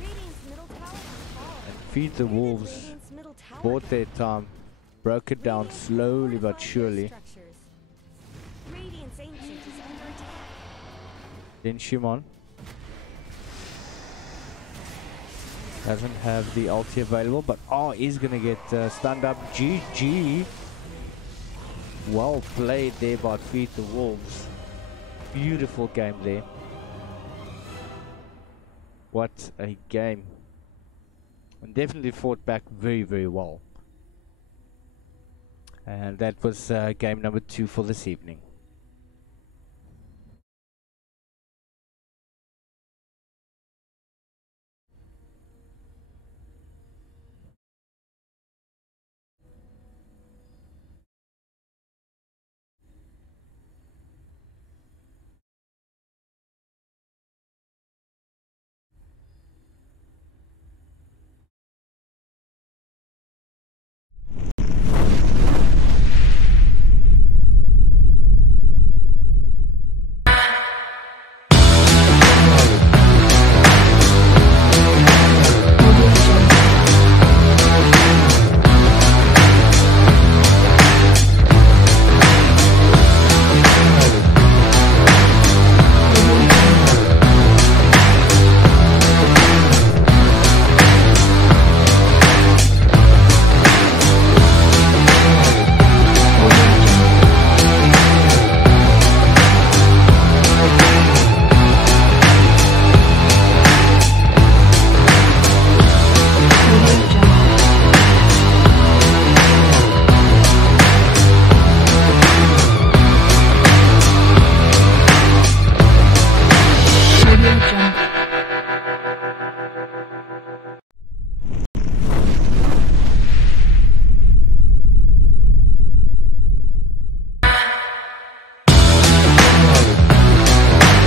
And Feed the Wolves bought their time, broke it down slowly but surely. Then Shimon doesn't have the ulti available, but oh, he's gonna get stunned up. GG. Well played there by Feed the Wolves. Beautiful game there. What a game. And definitely fought back very, very well. And that was game number 2 for this evening.